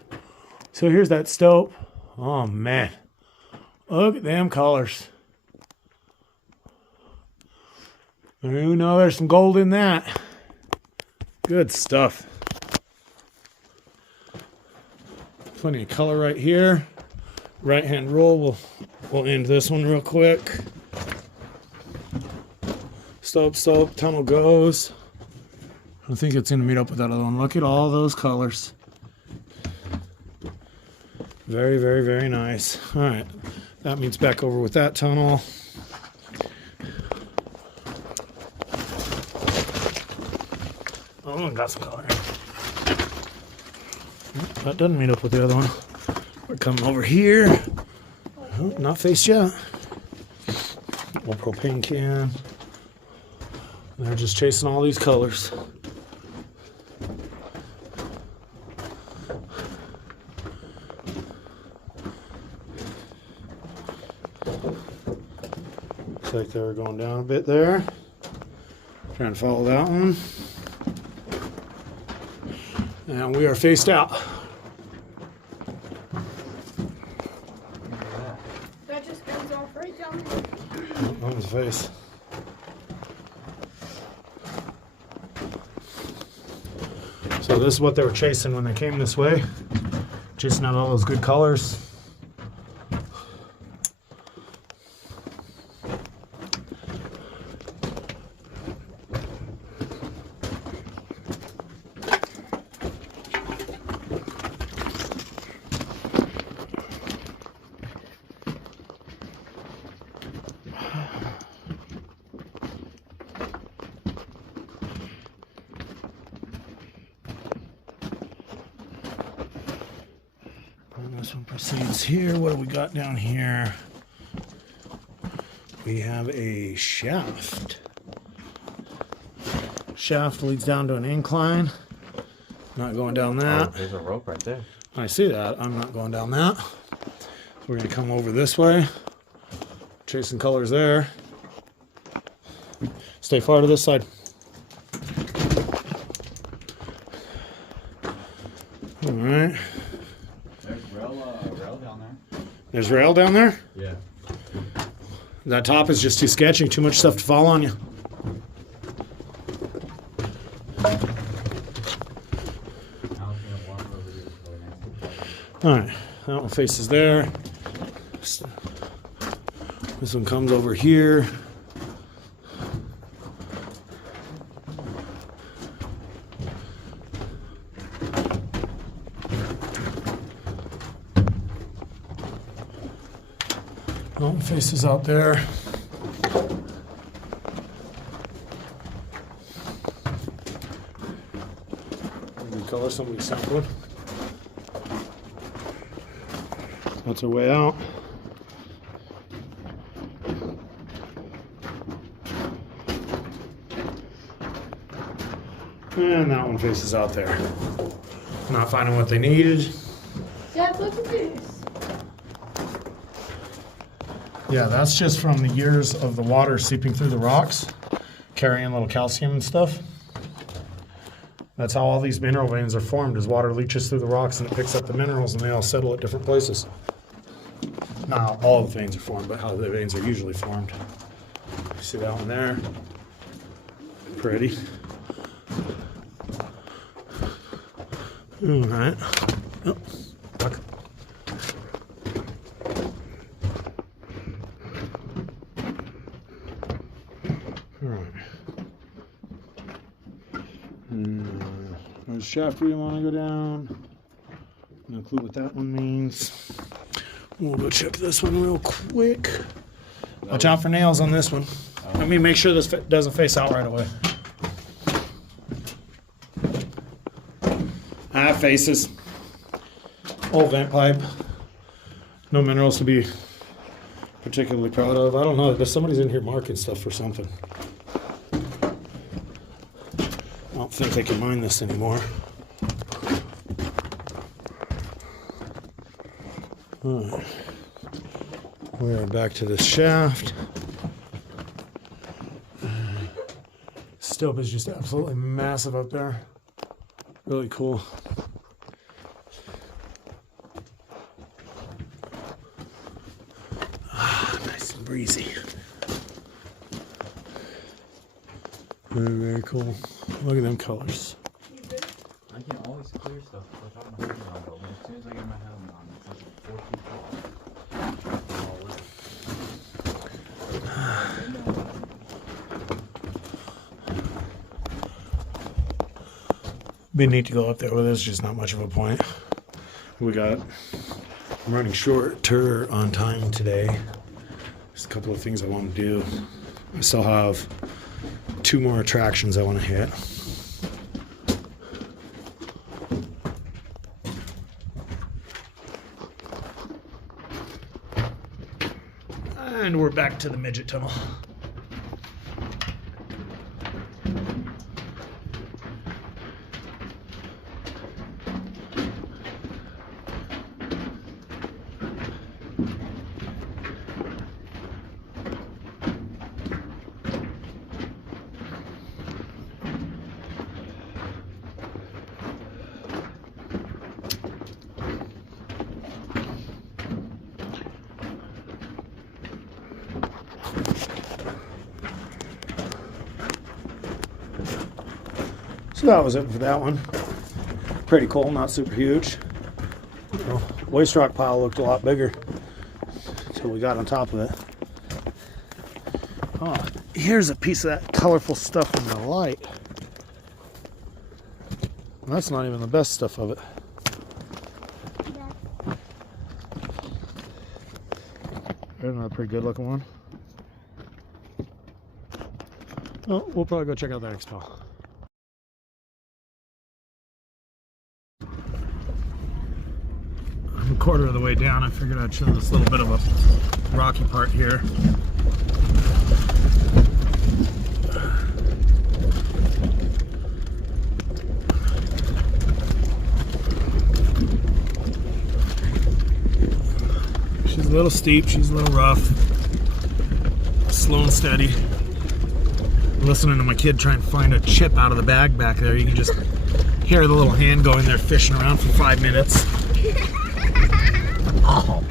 So here's that stope. Oh man. Look at them colors. You know there's some gold in that. Good stuff. Plenty of color right here. Right hand roll. We'll end this one real quick. Stope, tunnel goes. I think it's gonna meet up with that other one. Look at all those colors. Very, very, very nice. All right, that meets back over with that tunnel. Oh, got some color. That doesn't meet up with the other one. We're coming over here. Oh, not faced yet. Little propane can. They're just chasing all these colors. Looks like they were going down a bit there. Trying to follow that one. And we are faced out. That just goes off right down there. On his face. So this is what they were chasing when they came this way. Chasing out all those good colors. And this one proceeds here. What do we got down here? We have a shaft. Shaft leads down to an incline. Not going down that. There's a rope right there. I see that. I'm not going down that. So we're going to come over this way. Chasing colors there. Stay far to this side. All right. There's rail down there. There's rail down there? Yeah. That top is just too sketchy. Too much stuff to fall on you. All right. That one faces there. This one comes over here. That one faces out there. Good color, somebody sampled. That's our way out. And that one faces out there. Not finding what they needed. Dad, look at this. Yeah, that's just from the years of the water seeping through the rocks, carrying little calcium and stuff. That's how all these mineral veins are formed, as water leaches through the rocks and it picks up the minerals and they all settle at different places. Not how all the veins are formed, but how the veins are usually formed. See that one there? Pretty. All right. Oh, fuck. All right. There's shaft where you want to go down. No clue what that one means. We'll go check this one real quick. Watch out for nails on this one. Let me make sure this doesn't face out right away. Faces. Old vent pipe. No minerals to be particularly proud of. I don't know. There's somebody's in here marking stuff for something. I don't think they can mine this anymore. All right. We are back to this shaft. stope is just absolutely massive up there. Really cool. Nice and breezy. Very, very cool. Look at them colors. I can always clear stuff without my helmet on, but as soon as I get my helmet on, it's like 4 feet Be neat to go up there with us, just not much of a point. I'm running shorter on time today. There's a couple of things I want to do. I still have 2 more attractions I want to hit. And we're back to the midget tunnel. So that was it for that one. Pretty cool, not super huge. Waste rock pile looked a lot bigger until we got on top of it. Oh, here's a piece of that colorful stuff in the light. And that's not even the best stuff of it. There's another pretty good looking one. Oh, we'll probably go check out the next pile. I'm a quarter of the way down. I figured I'd show this little bit of a rocky part here. She's a little steep, she's a little rough. Slow and steady. Listening to my kid try and find a chip out of the bag back there. You can just hear the little hand going there fishing around for 5 minutes. Oh.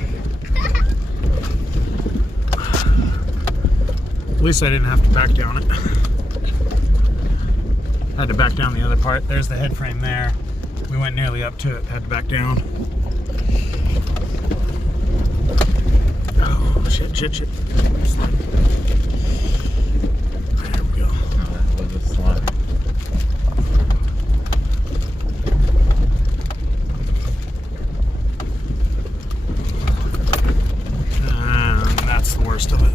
At least I didn't have to back down it. Had to back down the other part. There's the head frame there. We went nearly up to it, had to back down. Oh, shit. There we go. Oh, that was a slide. And that's the worst of it.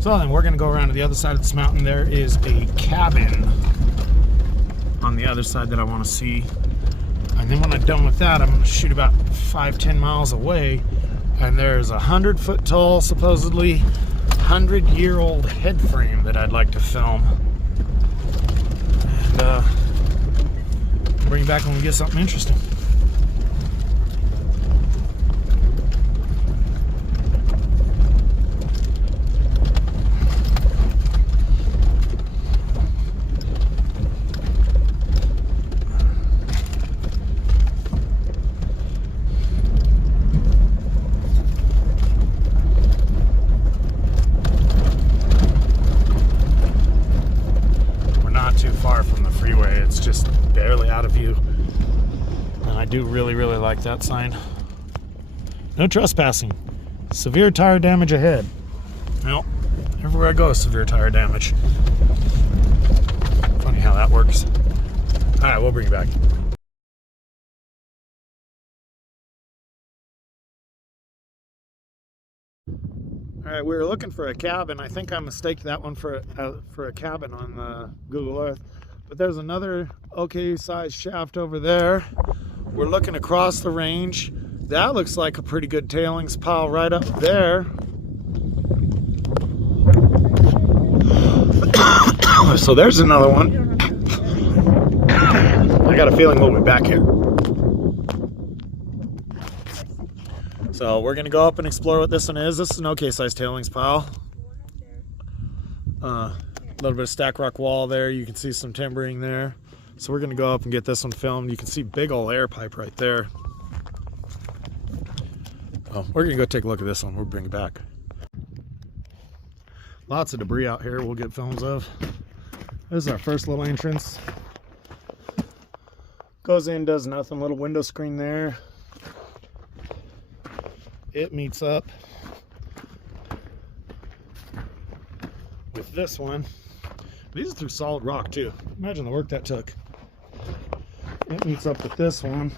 So then we're going to go around to the other side of this mountain. There is a cabin on the other side that I want to see. And then when I'm done with that, I'm going to shoot about 5-10 miles away. And there's a 100-foot tall, supposedly 100-year-old head frame that I'd like to film. And bring it back when we get something interesting. It's just barely out of view, and I do really like that sign. No trespassing, severe tire damage ahead. Well, everywhere I go, severe tire damage. Funny how that works. All right, we'll bring you back. All right, we were looking for a cabin. I think I mistaked that one for a cabin on Google Earth. But there's another okay sized shaft over there. We're looking across the range. That looks like a pretty good tailings pile right up there. So there's another one. I got a feeling we'll be back here. So we're gonna go up and explore what this one is. This is an okay sized tailings pile. A little bit of stack rock wall there. You can see some timbering there. So we're gonna go up and get this one filmed. You can see big old air pipe right there. Oh, we're gonna go take a look at this one. We'll bring it back. Lots of debris out here we'll get films of. This is our first little entrance. Goes in, does nothing. Little window screen there. It meets up with this one. These are through solid rock too. Imagine the work that took. It meets up with this one.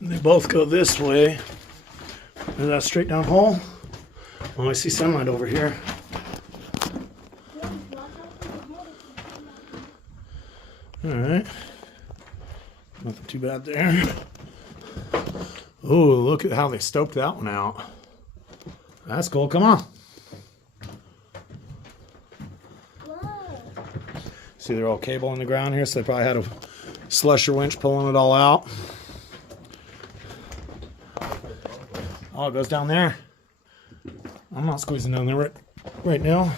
And they both go this way. Is that a straight down hole? Oh, I see sunlight over here. Alright. Nothing too bad there. Oh, look at how they stoked that one out. That's cool. Come on. See, they're all cable in the ground here, so they probably had a slusher winch pulling it all out. Oh, it goes down there. I'm not squeezing down there right now.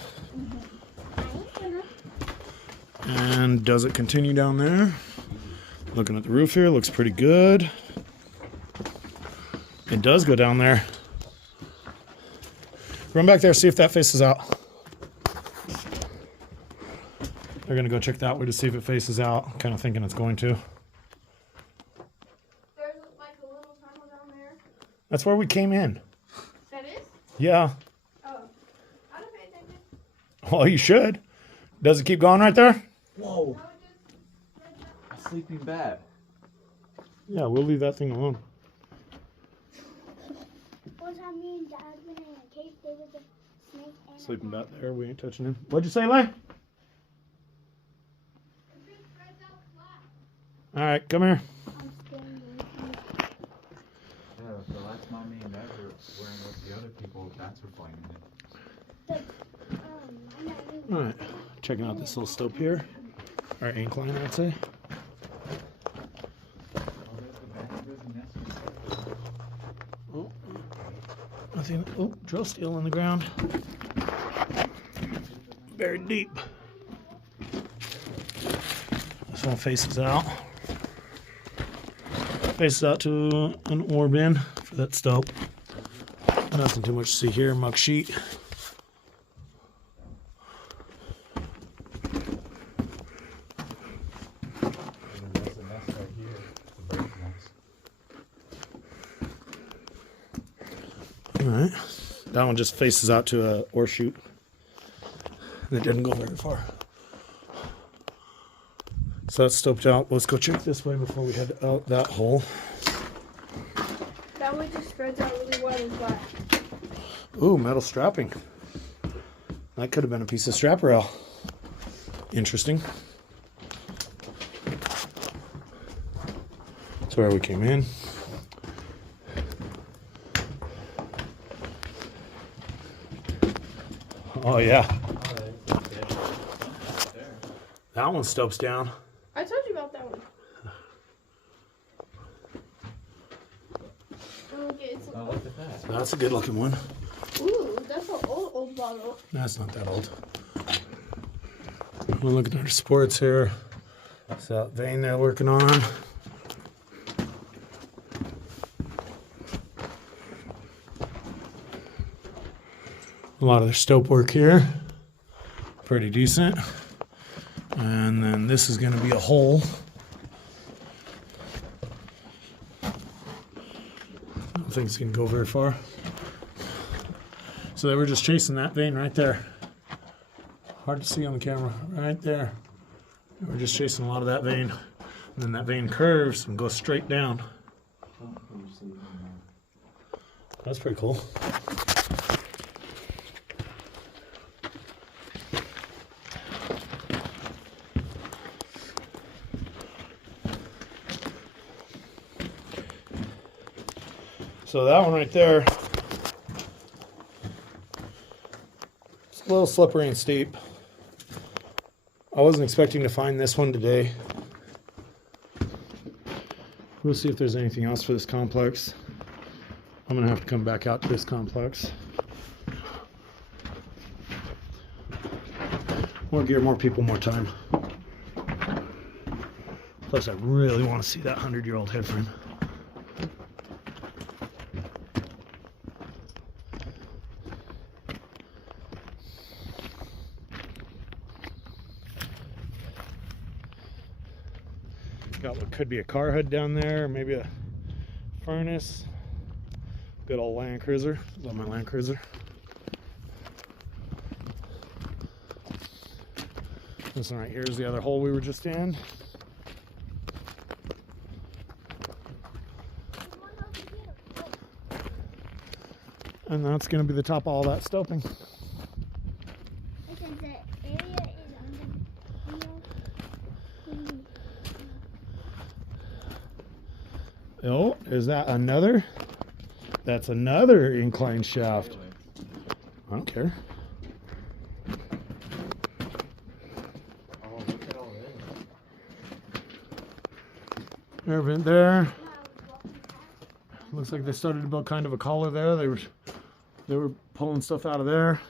And does it continue down there? Looking at the roof here, looks pretty good. It does go down there. Run back there, see if that faces out. They're gonna go check that way to see if it faces out. I'm kind of thinking it's going to. There's like a little tunnel down there. That's where we came in. That is? Yeah. Oh. I don't pay attention. Well, you should. Does it keep going right there? Whoa. No, it just... Sleeping Bat. Yeah, we'll leave that thing alone. One time me and Dad went in a cave, there was a snake and Sleeping back there, we ain't touching him. What'd you say, Lay? All right, come here. I'm standing. Yeah, so that's my main measure. Wearing with the other people, that's reclining it. I'm not really All right, checking out this little stope here. Or incline, I'd say. Oh, there's the back, there's the nest. Oh, nothing. Oh, drill steel in the ground. Buried deep. This one faces out. Faces out to an ore bin for that stope. Nothing too much to see here. Muck sheet. There's a nest right here. It's a bird's nest. All right. That one just faces out to a ore chute. And it didn't go very far. So that's stoped out. Let's go check this way before we head out that hole. That way just spreads out really wide and flat. Ooh, metal strapping. That could have been a piece of strap rail. Interesting. That's where we came in. Oh yeah, that one stopes down. I told you about that one. Okay, it's Oh, look at that. That's a good looking one. ooh, that's an old bottle. That's not that old. We're looking at our supports here. That's that vein they're working on. A lot of their stope work here. Pretty decent. And then this is going to be a hole. I don't think it's going to go very far. So they were just chasing that vein right there. Hard to see on the camera. Right there. They were just chasing a lot of that vein. And then that vein curves and goes straight down. That's pretty cool. So that one right there, it's a little slippery and steep. I wasn't expecting to find this one today. We'll see if there's anything else for this complex. I'm gonna have to come back out to this complex. More gear, more people, more time. Plus, I really want to see that 100-year-old head frame. Got what could be a car hood down there, maybe a furnace. Good old Land Cruiser. Love my Land Cruiser. This one right here is the other hole we were just in. And that's going to be the top of all that stoping. Because the area is under Oh, is that another? That's another incline shaft. I don't care. Oh, look at all this. Never been there. Looks like they started to build kind of a collar there. They were pulling stuff out of there.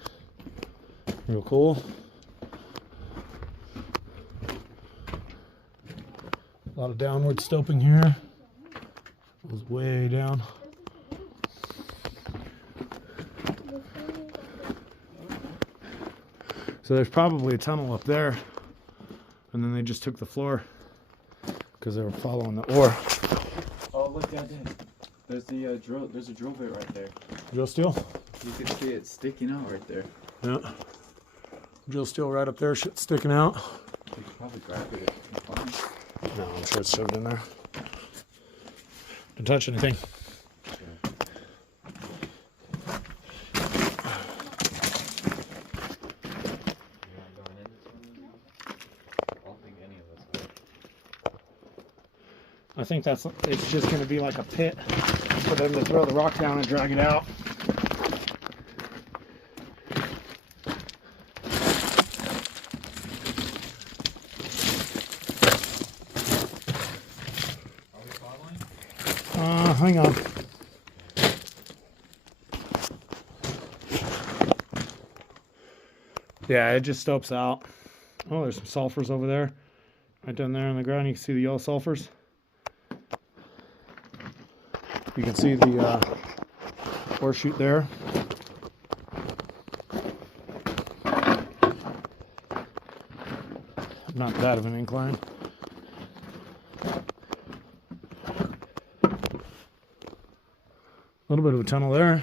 Real cool. A lot of downward stoping here. Goes way down. So there's probably a tunnel up there, and then they just took the floor because they were following the ore. Oh, look at this. There's the drill. There's a drill bit right there. Drill steel? You can see it sticking out right there. Yeah. Drill steel right up there, shit sticking out. You could probably grab it if you can find. No, I'm sure it's shoved in there. Don't touch anything. I think it's just going to be like a pit for them to throw the rock down and drag it out. Hang on. Yeah, it just stopes out. Oh, there's some sulfurs over there. Right down there on the ground, you can see the yellow sulfurs. You can see the ore chute there. Not that of an incline. A little bit of a tunnel there.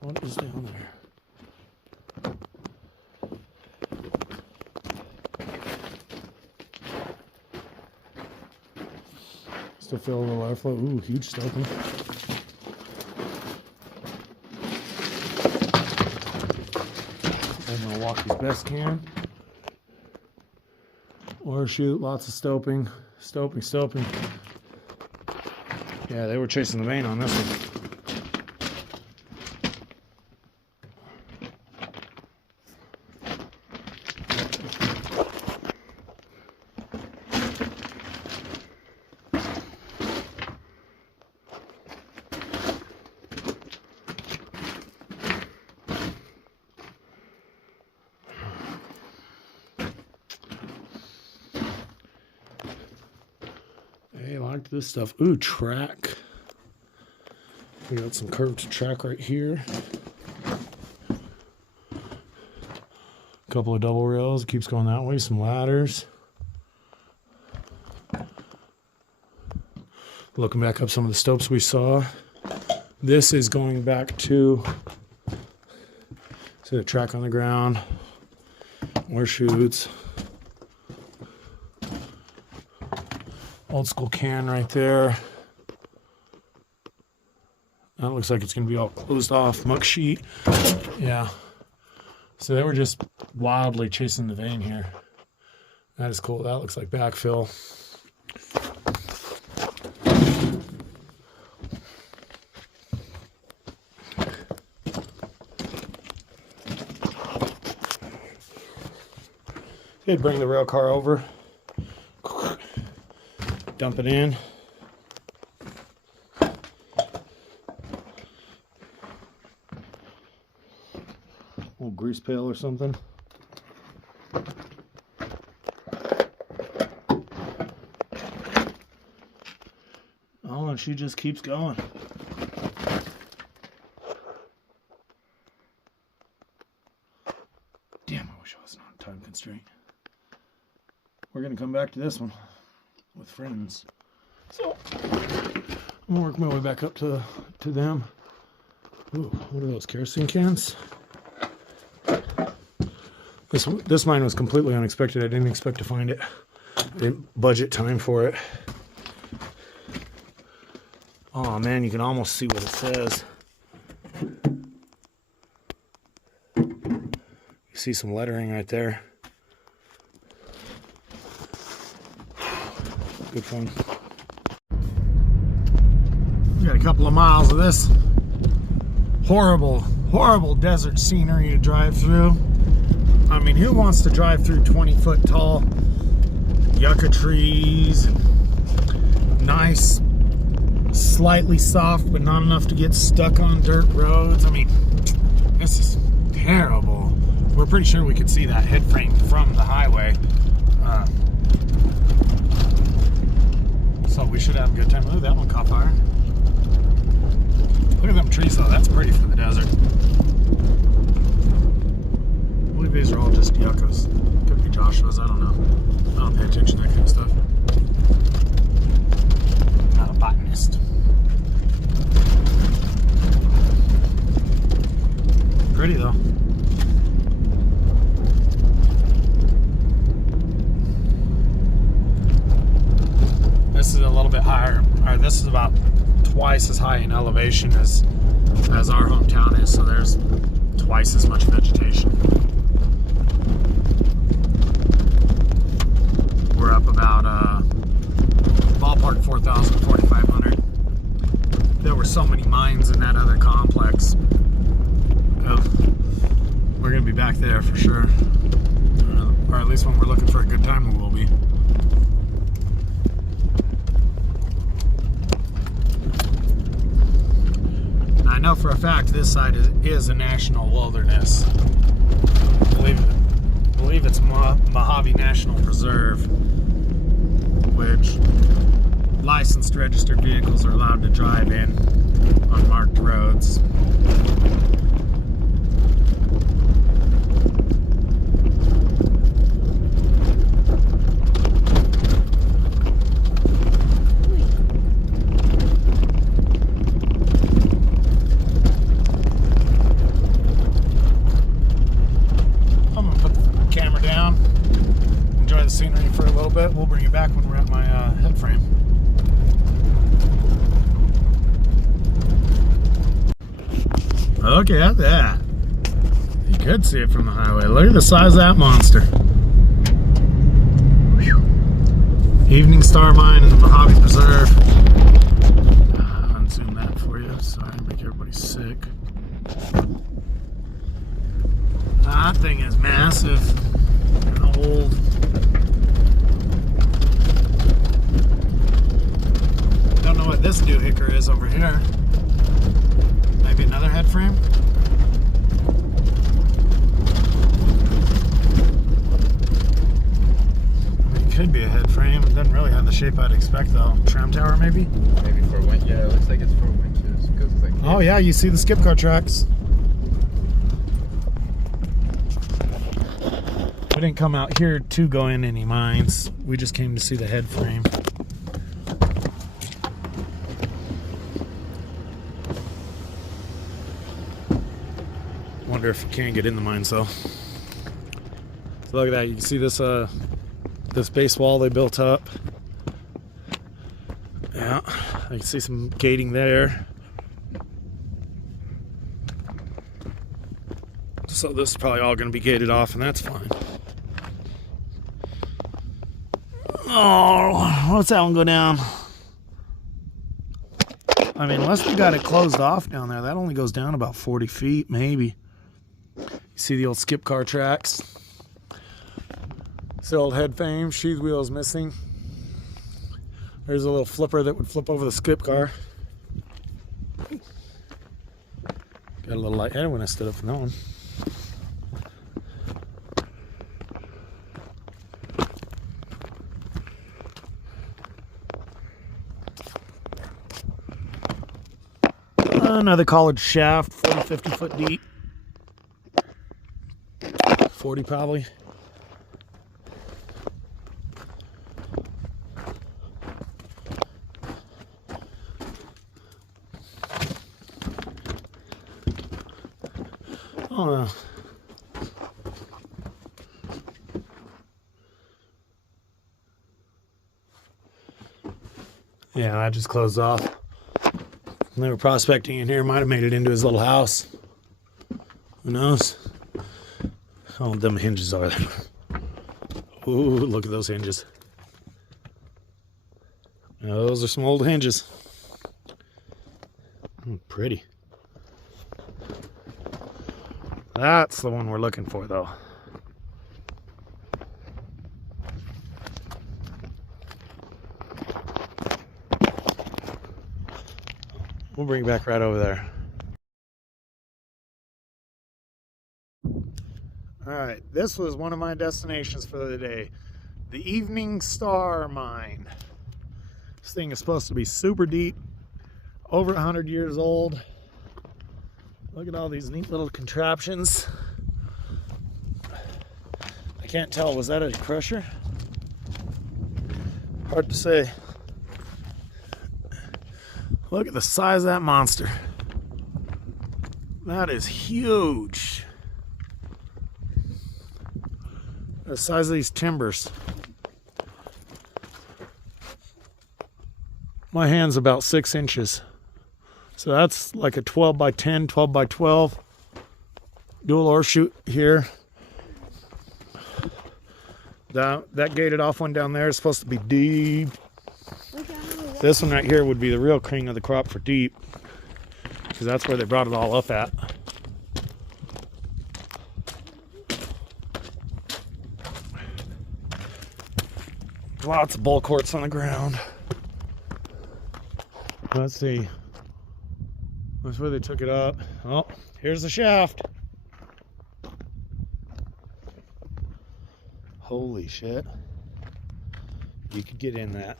What is down there? Still feel a little airflow. Ooh, huge stoping. And Milwaukee's best can. Ore chute, lots of stoping. Stoping. Yeah, they were chasing the vein on this one. Hey, I like this stuff. Ooh, track. We got some curved track right here. A couple of double rails. It keeps going that way. Some ladders. Looking back up some of the stopes we saw. This is going back to the track on the ground. More chutes. Old school can right there. That looks like it's going to be all closed off. Muck sheet. Yeah. So they were just wildly chasing the vein here. That is cool. That looks like backfill. They'd bring the rail car over. dump it in. Little grease pail or something. Oh, and she just keeps going. Damn, I wish I wasn't on time constraint. We're gonna come back to this one with friends. So I'm gonna work my way back up to them. Ooh, what are those, kerosene cans? This mine was completely unexpected. I didn't expect to find it. I didn't budget time for it. Oh man, you can almost see what it says. You see some lettering right there. Good fun. We got a couple of miles of this horrible, horrible desert scenery to drive through. I mean, who wants to drive through 20-foot tall yucca trees, nice, slightly soft, but not enough to get stuck on dirt roads? I mean, this is terrible. We're pretty sure we could see that head frame from the highway. So we should have a good time. Ooh, that one caught fire. Look at them trees though, that's pretty for the desert. I believe these are all just yuccas. Could be Joshua's, I don't know. I don't pay attention to that kind of stuff. Not a botanist. Pretty though. This is a little bit higher, or this is about twice as high in elevation as our hometown is, so there's twice as much vegetation. We're up about ballpark 4,000, 4,500. There were so many mines in that other complex. We're gonna be back there for sure, or at least when we're looking for a good time, we will be. I know for a fact this side is a national wilderness. I believe it's Mojave National Preserve, which licensed registered vehicles are allowed to drive in on marked roads. Scenery for a little bit. We'll bring you back when we're at my head frame. Look at that. You could see it from the highway. Look at the size of that monster. Whew. Evening Star Mine in the Mojave Preserve. Unzoom that for you. Sorry, make everybody sick. That thing is massive. Old. Don't know what this doohickey is over here. Maybe another head frame? It could be a head frame. It doesn't really have the shape I'd expect though. Tram tower maybe? Maybe for winch. Yeah, it looks like it's for winches. Because it's like. Oh yeah, you see the skip car tracks. We didn't come out here to go in any mines. We just came to see the head frame. Wonder if you can get in the mines though. So look at that. You can see this this base wall they built up. Yeah, I can see some gating there. So this is probably all going to be gated off, and that's fine. Oh, what's that one go down? I mean, unless we got it closed off down there, that only goes down about 40 feet, maybe. You see the old skip car tracks? It's the old head frame, sheath wheels missing. There's a little flipper that would flip over the skip car. Got a little light headed when I stood up for that one. Another college shaft, 40, 50 foot deep. 40 probably. Oh no. Yeah, that just closed off. They were prospecting in here, might have made it into his little house. Who knows? How dumb hinges are there? Ooh, look at those hinges. Now, those are some old hinges. Pretty. That's the one we're looking for, though. We'll bring it back right over there. All right, this was one of my destinations for the day. The Evening Star Mine. This thing is supposed to be super deep, over 100 years old. Look at all these neat little contraptions. I can't tell, was that a crusher? Hard to say. Look at the size of that monster. That is huge. The size of these timbers. My hand's about 6 inches. So that's like a 12 by 10, 12 by 12. Dual ore chute here. That gated off one down there is supposed to be deep. This one right here would be the real king of the crop for deep, because that's where they brought it all up at. Lots of bull quartz on the ground. Let's see. That's where they took it up. Oh, here's the shaft. Holy shit. You could get in that.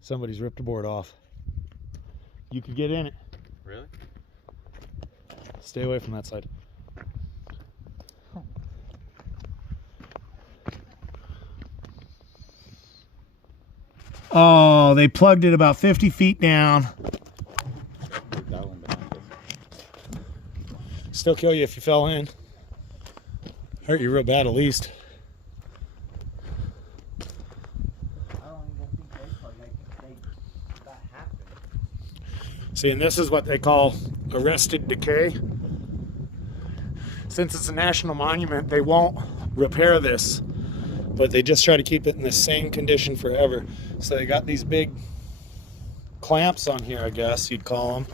Somebody's ripped a board off. You could get in it. Really? Stay away from that side. Oh, they plugged it about 50 feet down. Still kill you if you fell in. Hurt you real bad at least. See, and this is what they call arrested decay. Since it's a national monument, they won't repair this, but they just try to keep it in the same condition forever. So they got these big clamps on here, I guess you'd call them.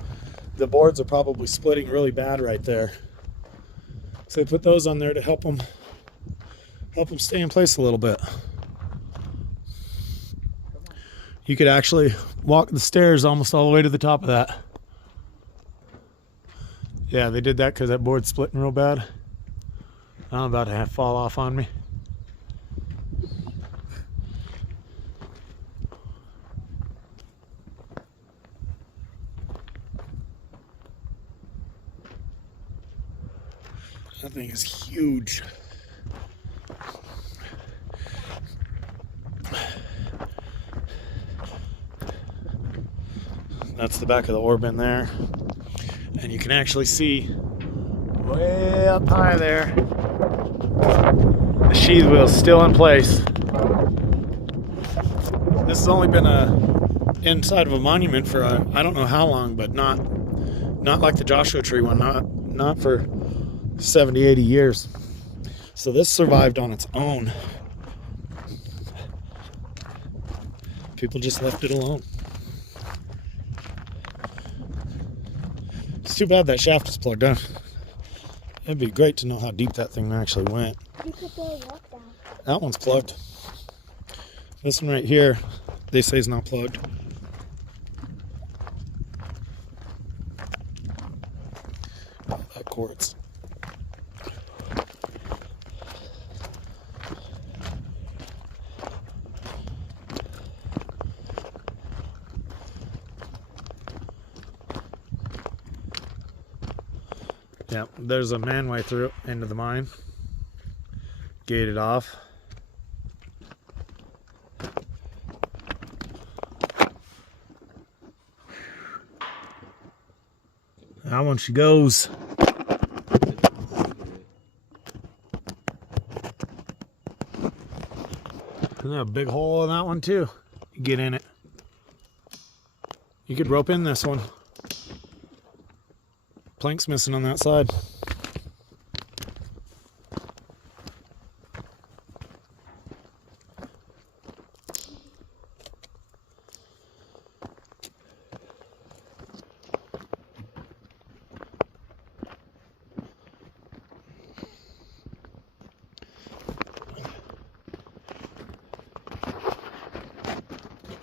The boards are probably splitting really bad right there. So they put those on there to help them stay in place a little bit. You could actually walk the stairs almost all the way to the top of that. Yeah, they did that because that board's splitting real bad. I'm about to fall off on me. That thing is huge. That's the back of the ore bin there. And you can actually see way up high there, the sheath wheel's still in place. This has only been inside of a monument for I don't know how long, but not like the Joshua Tree one, not for 70, 80 years. So this survived on its own. People just left it alone. It's too bad that shaft is plugged in. It'd be great to know how deep that thing actually went. You could go walk down. That one's plugged. This one right here, They say it's not plugged. That quartz. Yeah, there's a manway through into the mine. Gated off. That one she goes. Isn't that a big hole in that one too? You get in it. You could rope in this one. Plank's missing on that side.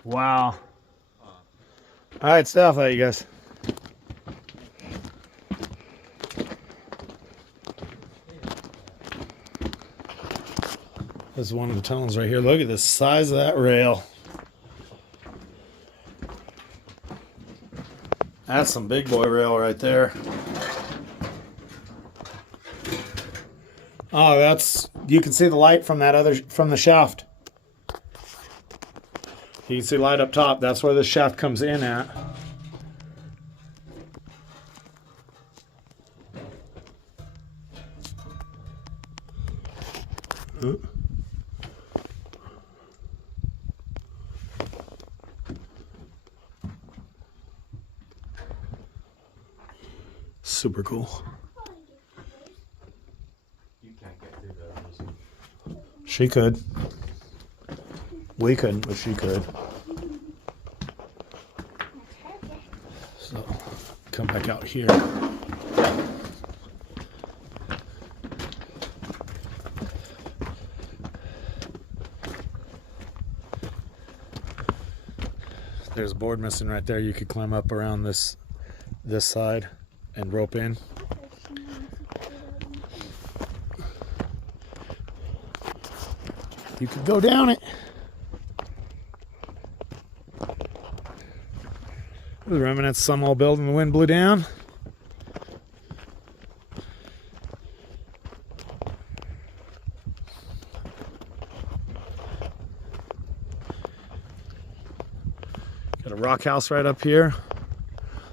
Wow. All right, stay off that, you guys. This is one of the tunnels right here. Look at the size of that rail. That's some big boy rail right there. Oh, that's, you can see the light from that other, from the shaft. You can see light up top. That's where the shaft comes in at. Super cool. You can't get through those. She could. We couldn't, but she could. So, come back out here. There's a board missing right there. You could climb up around this side and rope in. You could go down it. The remnants of some old building the wind blew down. Got a rock house right up here.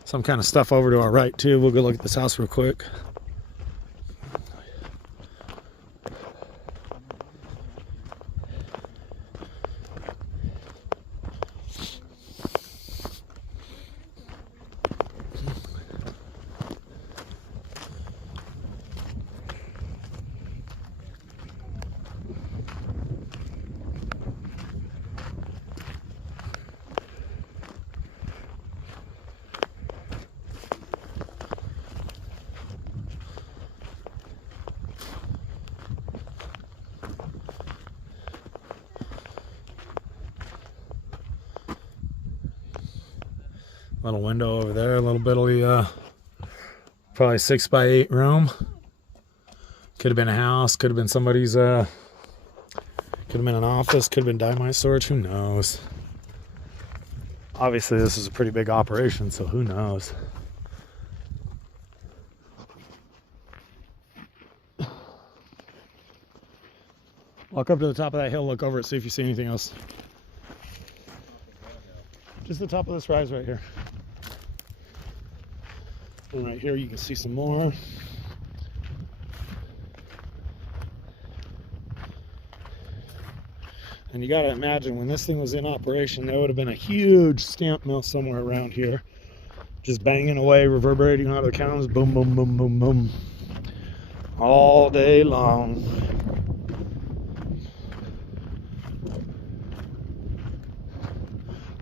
Some kind of stuff over to our right too. We'll go look at this house real quick. Little window over there, a little bitty, probably 6x8 room. Could have been a house, could have been somebody's, could have been an office, could have been dynamite storage, who knows. Obviously this is a pretty big operation, so who knows. Walk up to the top of that hill, look over it, see if you see anything else. Just the top of this rise right here. And right here you can see some more. And you gotta imagine when this thing was in operation, there would have been a huge stamp mill somewhere around here. Just banging away, reverberating out of the counties, boom, boom, boom, boom, boom. All day long.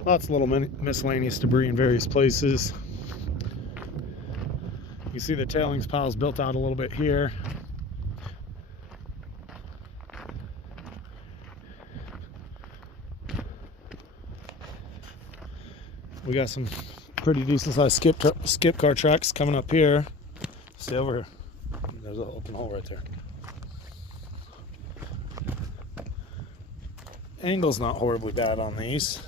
Lots of little miscellaneous debris in various places. You see the tailings piles built out a little bit here. We got some pretty decent sized skip car tracks coming up here. See over here. There's an open hole right there. Angle's not horribly bad on these.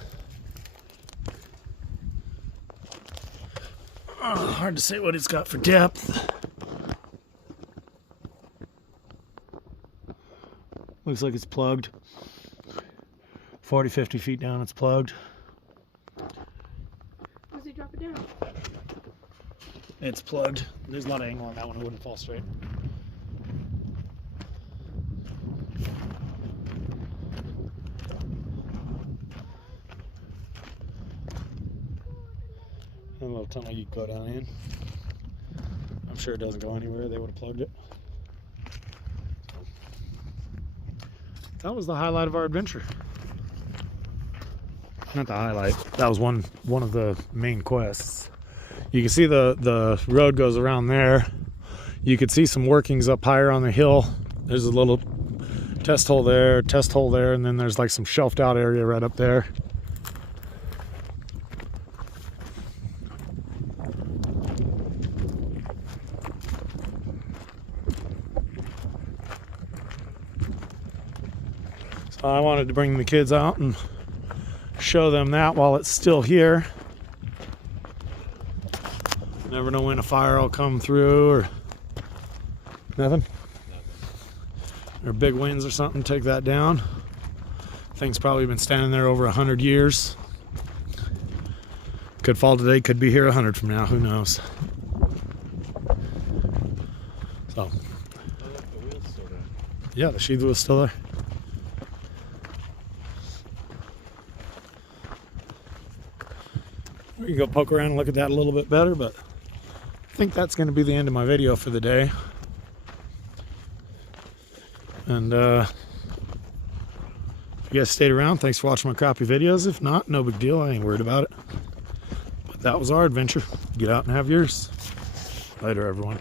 Hard to say what it's got for depth. Looks like it's plugged. 40, 50 feet down, it's plugged. Does he drop it down? It's plugged. There's a lot of angle on that one. It wouldn't fall straight. A little tunnel you can go down in. I'm sure it doesn't go anywhere. They would have plugged it. That was the highlight of our adventure. Not the highlight. That was one of the main quests. You can see the road goes around there. You could see some workings up higher on the hill. There's a little test hole there, and then there's like some shelved out area right up there. So I wanted to bring the kids out and show them that while it's still here. Never know when a fire will come through or nothing. Or big winds or something take that down. Thing's probably been standing there over 100 years. Could fall today, could be here 100 from now, who knows. So, yeah, the sheath was still there. We can go poke around and look at that a little bit better, but I think that's going to be the end of my video for the day. And if you guys stayed around, thanks for watching my crappy videos. If not, no big deal. I ain't worried about it. But that was our adventure. Get out and have yours. Later, everyone.